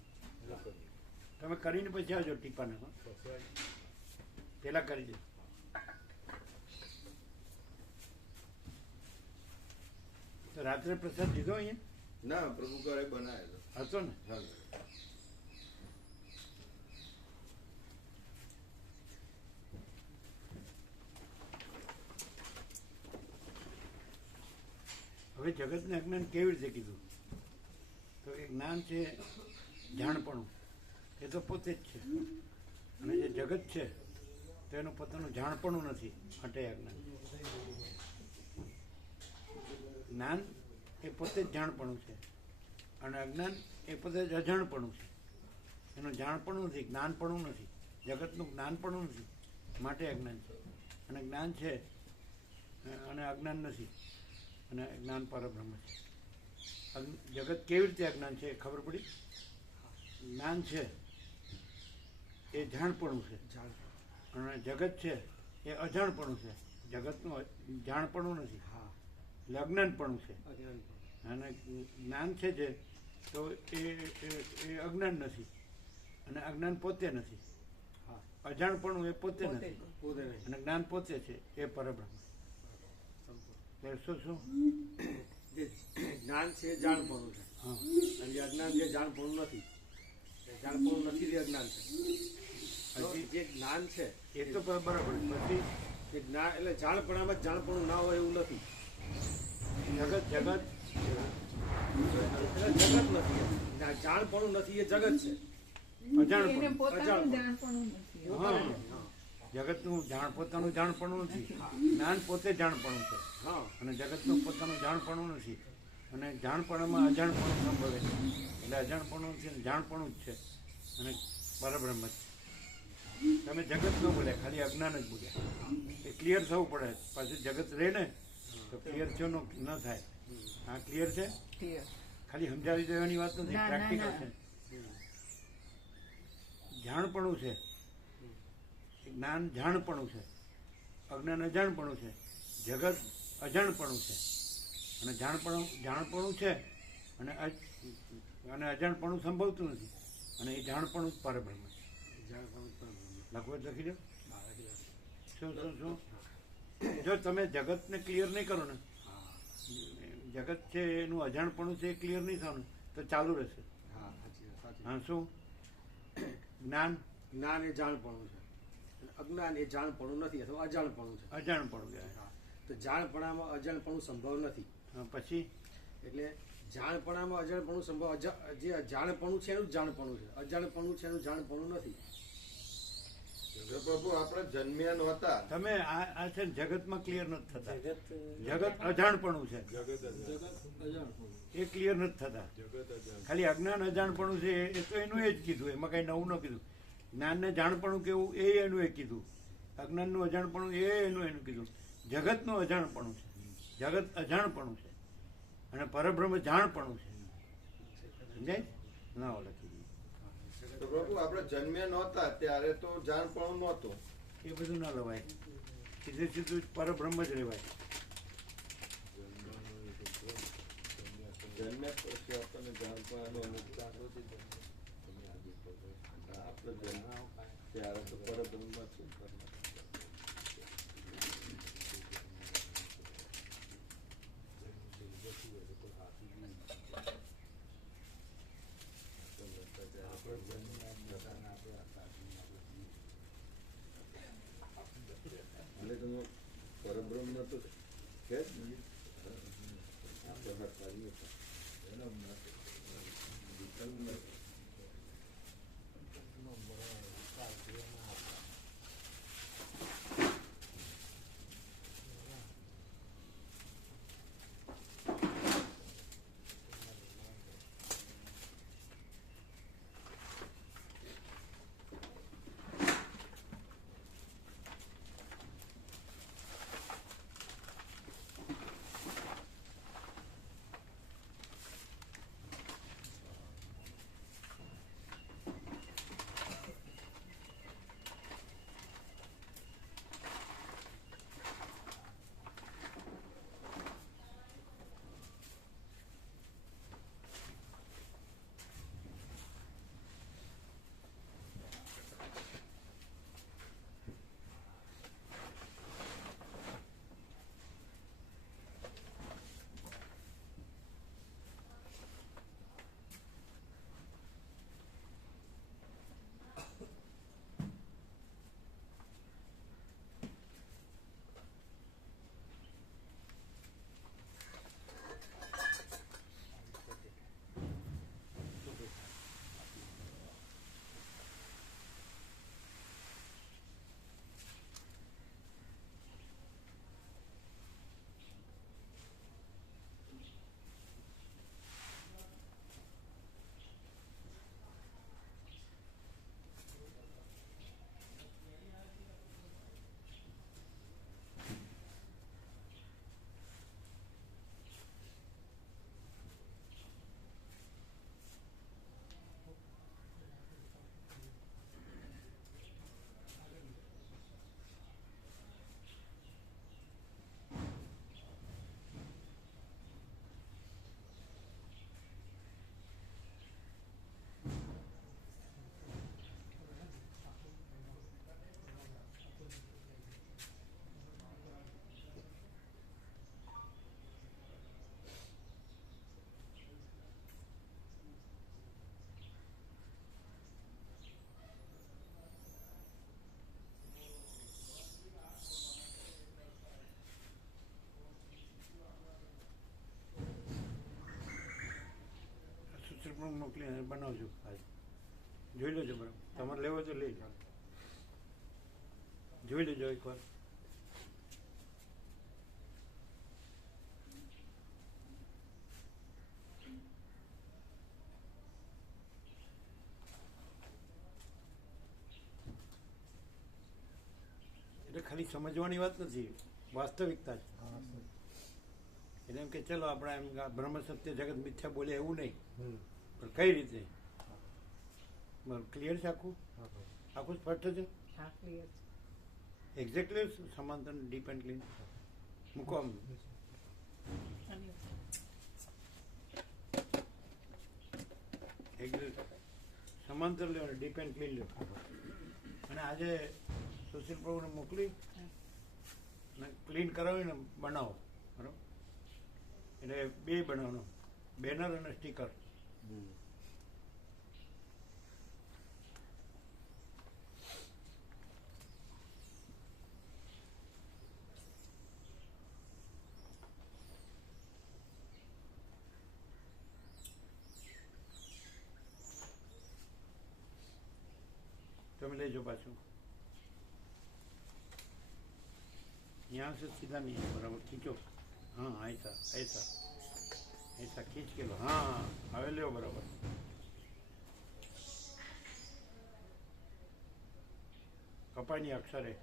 તમે કરીને પછી આવજો. ટીપાને પેલા કરી દો. તો રાત્રે પ્રસાદ લીધો અહીંયા? ના, પ્રભુ ઘરે બનાવેલો હતો ને? હા. હવે જગતને અજ્ઞાન કેવી રીતે કીધું? તો એ જ્ઞાન છે જાણપણું, એ તો પોતે જ છે અને જે જગત છે તો એનું પોતાનું જાણપણું નથી, હટે અજ્ઞાન. જ્ઞાન એ પોતે જ જાણપણું છે અને અજ્ઞાન એ પોતે જ અજાણપણું છે. એનું જાણપણું નથી, જ્ઞાનપણું નથી. જગતનું જ્ઞાનપણું નથી, માટે અજ્ઞાન છે. અને જ્ઞાન છે અને અજ્ઞાન નથી અને જ્ઞાન પરબ્રહ્મ છે. જગત કેવી રીતે અજ્ઞાન છે ખબર પડી? જ્ઞાન છે એ જાણપણું છે અને જગત છે એ અજાણપણું છે. જગતનું જાણપણું નથી, એટલે અજ્ઞાનપણું છે. અને જ્ઞાન છે જે તો એ અજ્ઞાન નથી અને અજ્ઞાન પોતે નથી. અજાણપણું એ પોતે નથી અને જ્ઞાન પોતે છે એ પરબ્રહ્મ. શું જે જ્ઞાન છે એ જાણપણું છે અને જે અજ્ઞાન જે જાણપણું નથી, જાણપણું નથી તે અજ્ઞાન છે. હજી જે જ્ઞાન છે એ તો બરાબર. પછી એ જ્ઞાન એટલે જાણપણામાં જ જાણપણું ના હોય એવું નથી. જગત એટલે જગત નથી, જાણપણું નથી એ જગત છે. એને અજાણપણું. પોતાનું જાણપણું નથી. હા, જગતનું પોતાનું જાણપણું નથી. જ્ઞાન પોતે જાણપણું છે હા, અને જગતનું પોતાનું જાણપણું નથી અને જાણપણામાં અજાણપણું સંભવે છે. એટલે અજાણપણું છે જાણપણું જ છે અને પરબ્રહ્મ જ છે. તમે જગત ન બોલ્યા, ખાલી અજ્ઞાન જ બોલ્યા. એ ક્લિયર થવું પડે. પાછું જગત રહે ને તો ક્લિયર થયો ન થાય. હા, ક્લિયર છે. Clear. ખાલી સમજાવી દેવાની વાત નથી, ના, ના, પ્રેક્ટિકલ ના. છે. જાણપણું છે, જ્ઞાન જાણપણું છે, અજ્ઞાન અજાણપણું છે, જગત અજાણપણું છે. અને જાણપણું છે અને અજાણપણું સંભવતું નથી. અને એ જાણપણું જ પરબ્રહ્મ છે. લખવું લખી દો. શું જો તમે જગતને ક્લિયર નહીં કરો ને, જગત છે એનું અજાણપણું છે એ ક્લિયર નહીં થવાનું તો ચાલુ રહેશે. હા, શું જ્ઞાન એ જાણપણું છે, અજ્ઞાન એ જાણપણું નથી અથવા અજાણપણું છે. અજાણપણું કહેવાય. તો જાણપણામાં અજાણપણું સંભવ નથી. પછી એટલે જાણપણામાં અજાણપણું સંભવ, જે જાણપણું છે એનું જાણપણું છે, અજાણપણું છે એનું જાણપણું નથી. પ્રભુ આપણે જન્મ્યા નહોતા. તમે આ છે ને જગતમાં ક્લિયર નથી થતા. જગત અજાણપણું છે, એ ક્લિયર નથી થતા. ખાલી અજ્ઞાન અજાણપણું છે એ તો એનું એ જ કીધું, એમાં કઈ નવું ન કીધું. જ્ઞાનને જાણપણું કેવું એ એનું એ કીધું, અજ્ઞાનનું અજાણપણું એ એનું કીધું. જગતનું અજાણપણું છે, જગત અજાણપણું છે અને પરબ્રહ્મ જાણપણું છે. સમજાય ના ઓલે તો પ્રભુ આપણે જન્મ્યા નહોતા ત્યારે તો જાણપણું નહોતું. એ બધું ના લવાય, સીધું સીધું પરબ્રહ્મ જ રહેવાય. જન્મ્યા પછી આપણને જાણપણાનું અનુભવ આપણે જન્મ ત્યારે તો પરબ્રહ્મ છે. એટલે તમે પરબ્રહ્મ તો છે જ નહીં. આપણે હડતાલીએ પણ મોકલી બનાવજો. જોઈ લેજો બરાબર, તમારે લેવો તો લઈ જાઓ, જોઈ લેજો એકવાર. એટલે ખાલી સમજવાની વાત નથી, વાસ્તવિકતા છે. એટલે એમ કે ચલો આપણે એમ બ્રહ્મ સત્ય જગત મિથ્યા બોલે એવું નહીં, પણ કઈ રીતે ક્લિયર છે આખું આખું સ્પષ્ટ છે હા ક્લિયર છે એક્ઝેક્ટલી સમાંતર ડીપ એન્ડ ક્લીન મૂકો આમ અને સમાંતર લ્યો અને ડીપ એન્ડ ક્લીન લ્યો અને આજે સુશીલ પ્રભુને મોકલી અને ક્લીન કરાવીને બનાવો બરાબર એટલે બે બનાવવાનો બેનર અને સ્ટીકર તમે લેજો પાછું यहाँ से सीधा नहीं है बराबर खींचो हाँ ऐसा ऐसा ऐसा खींच के लो हाँ હવે લ્યો બરાબર કપાઈની અક્ષરે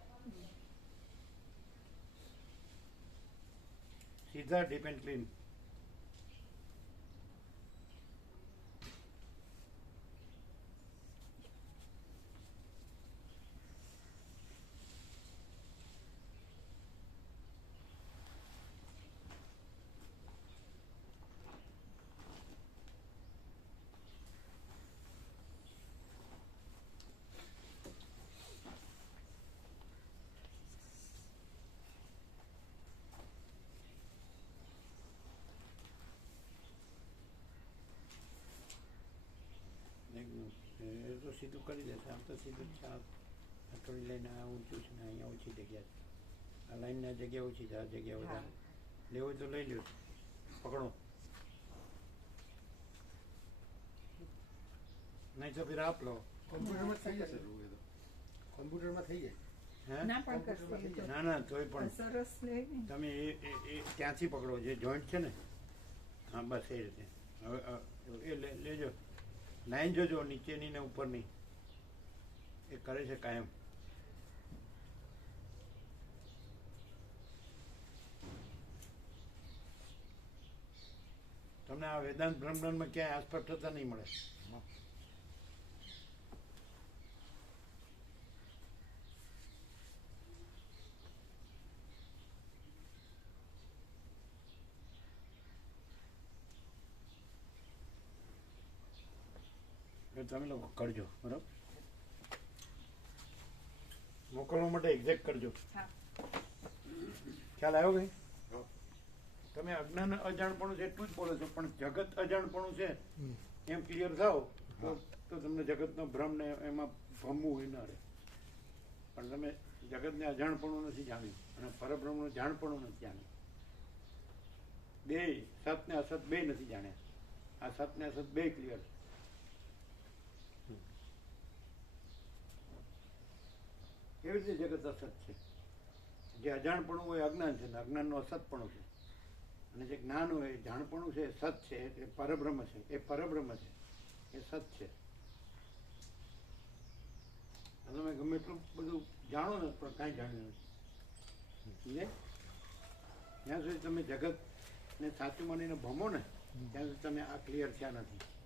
સીધા ડીપ એન્ડ ક્લીન એ તો સીધું કરી દેશે આમ તો સીધું જ છે આ થોડી લાઈન આ ઊંચું છે ને અહીંયા ઓછી જગ્યા છે આ લાઈનના જગ્યા ઓછી છે આ જગ્યા વધારે લેવું હોય તો લઈ લ્યો પકડો નહીં તો ફિર આપ લો કોમ્પ્યુટરમાં થઈ જશે કોમ્પ્યુટરમાં થઈ જાય હે ના પણ કરશે ના ના તોય પણ સરસ લે ને તમે એ ત્યાંથી પકડો જે જોઈન્ટ છે ને હા બસ એ રીતે હવે એ લેજો લાઈન જોજો નીચેની ને ઉપરની એ કરે છે કાયમ તમને આ વેદાંત બ્રહ્માંડમાં ક્યાંય અસ્પષ્ટતા નહીં મળે તમે લોકો કરજો બરાબર મોકલવા માટે એક્ઝેક્ટ કરજો હા ખ્યાલ આવ્યો ભાઈ તમે અજ્ઞાન અજાણપણું છે એટલું જ બોલો છો પણ જગત અજાણપણું છે એમ ક્લિયર થાવ તો તમને જગતનો ભ્રમ ને એમાં ભમવું હોય ના રહે પણ તમે જગતને અજાણપણું નથી જાણ્યું અને પરબ્રહ્મનું જાણપણું નથી જાણ્યું બે સત ને અસત બે નથી જાણ્યા આ સત ને અસત બે ક્લિયર છે કેવી રીતે જગત અસત છે જે અજાણપણું હોય અજ્ઞાન છે ને અજ્ઞાનનું અસતપણું છે અને જે જ્ઞાન હોય જાણપણું છે સત છે એ પરબ્રહ્મ છે એ પરબ્રહ્મ છે એ સત છે તમે ગમે એટલું બધું જાણો ને પણ કાંઈ જાણ્યું નથી જ્યાં સુધી તમે જગતને સાચું માનીને ભમો ને ત્યાં સુધી તમે આ ક્લિયર થયા નથી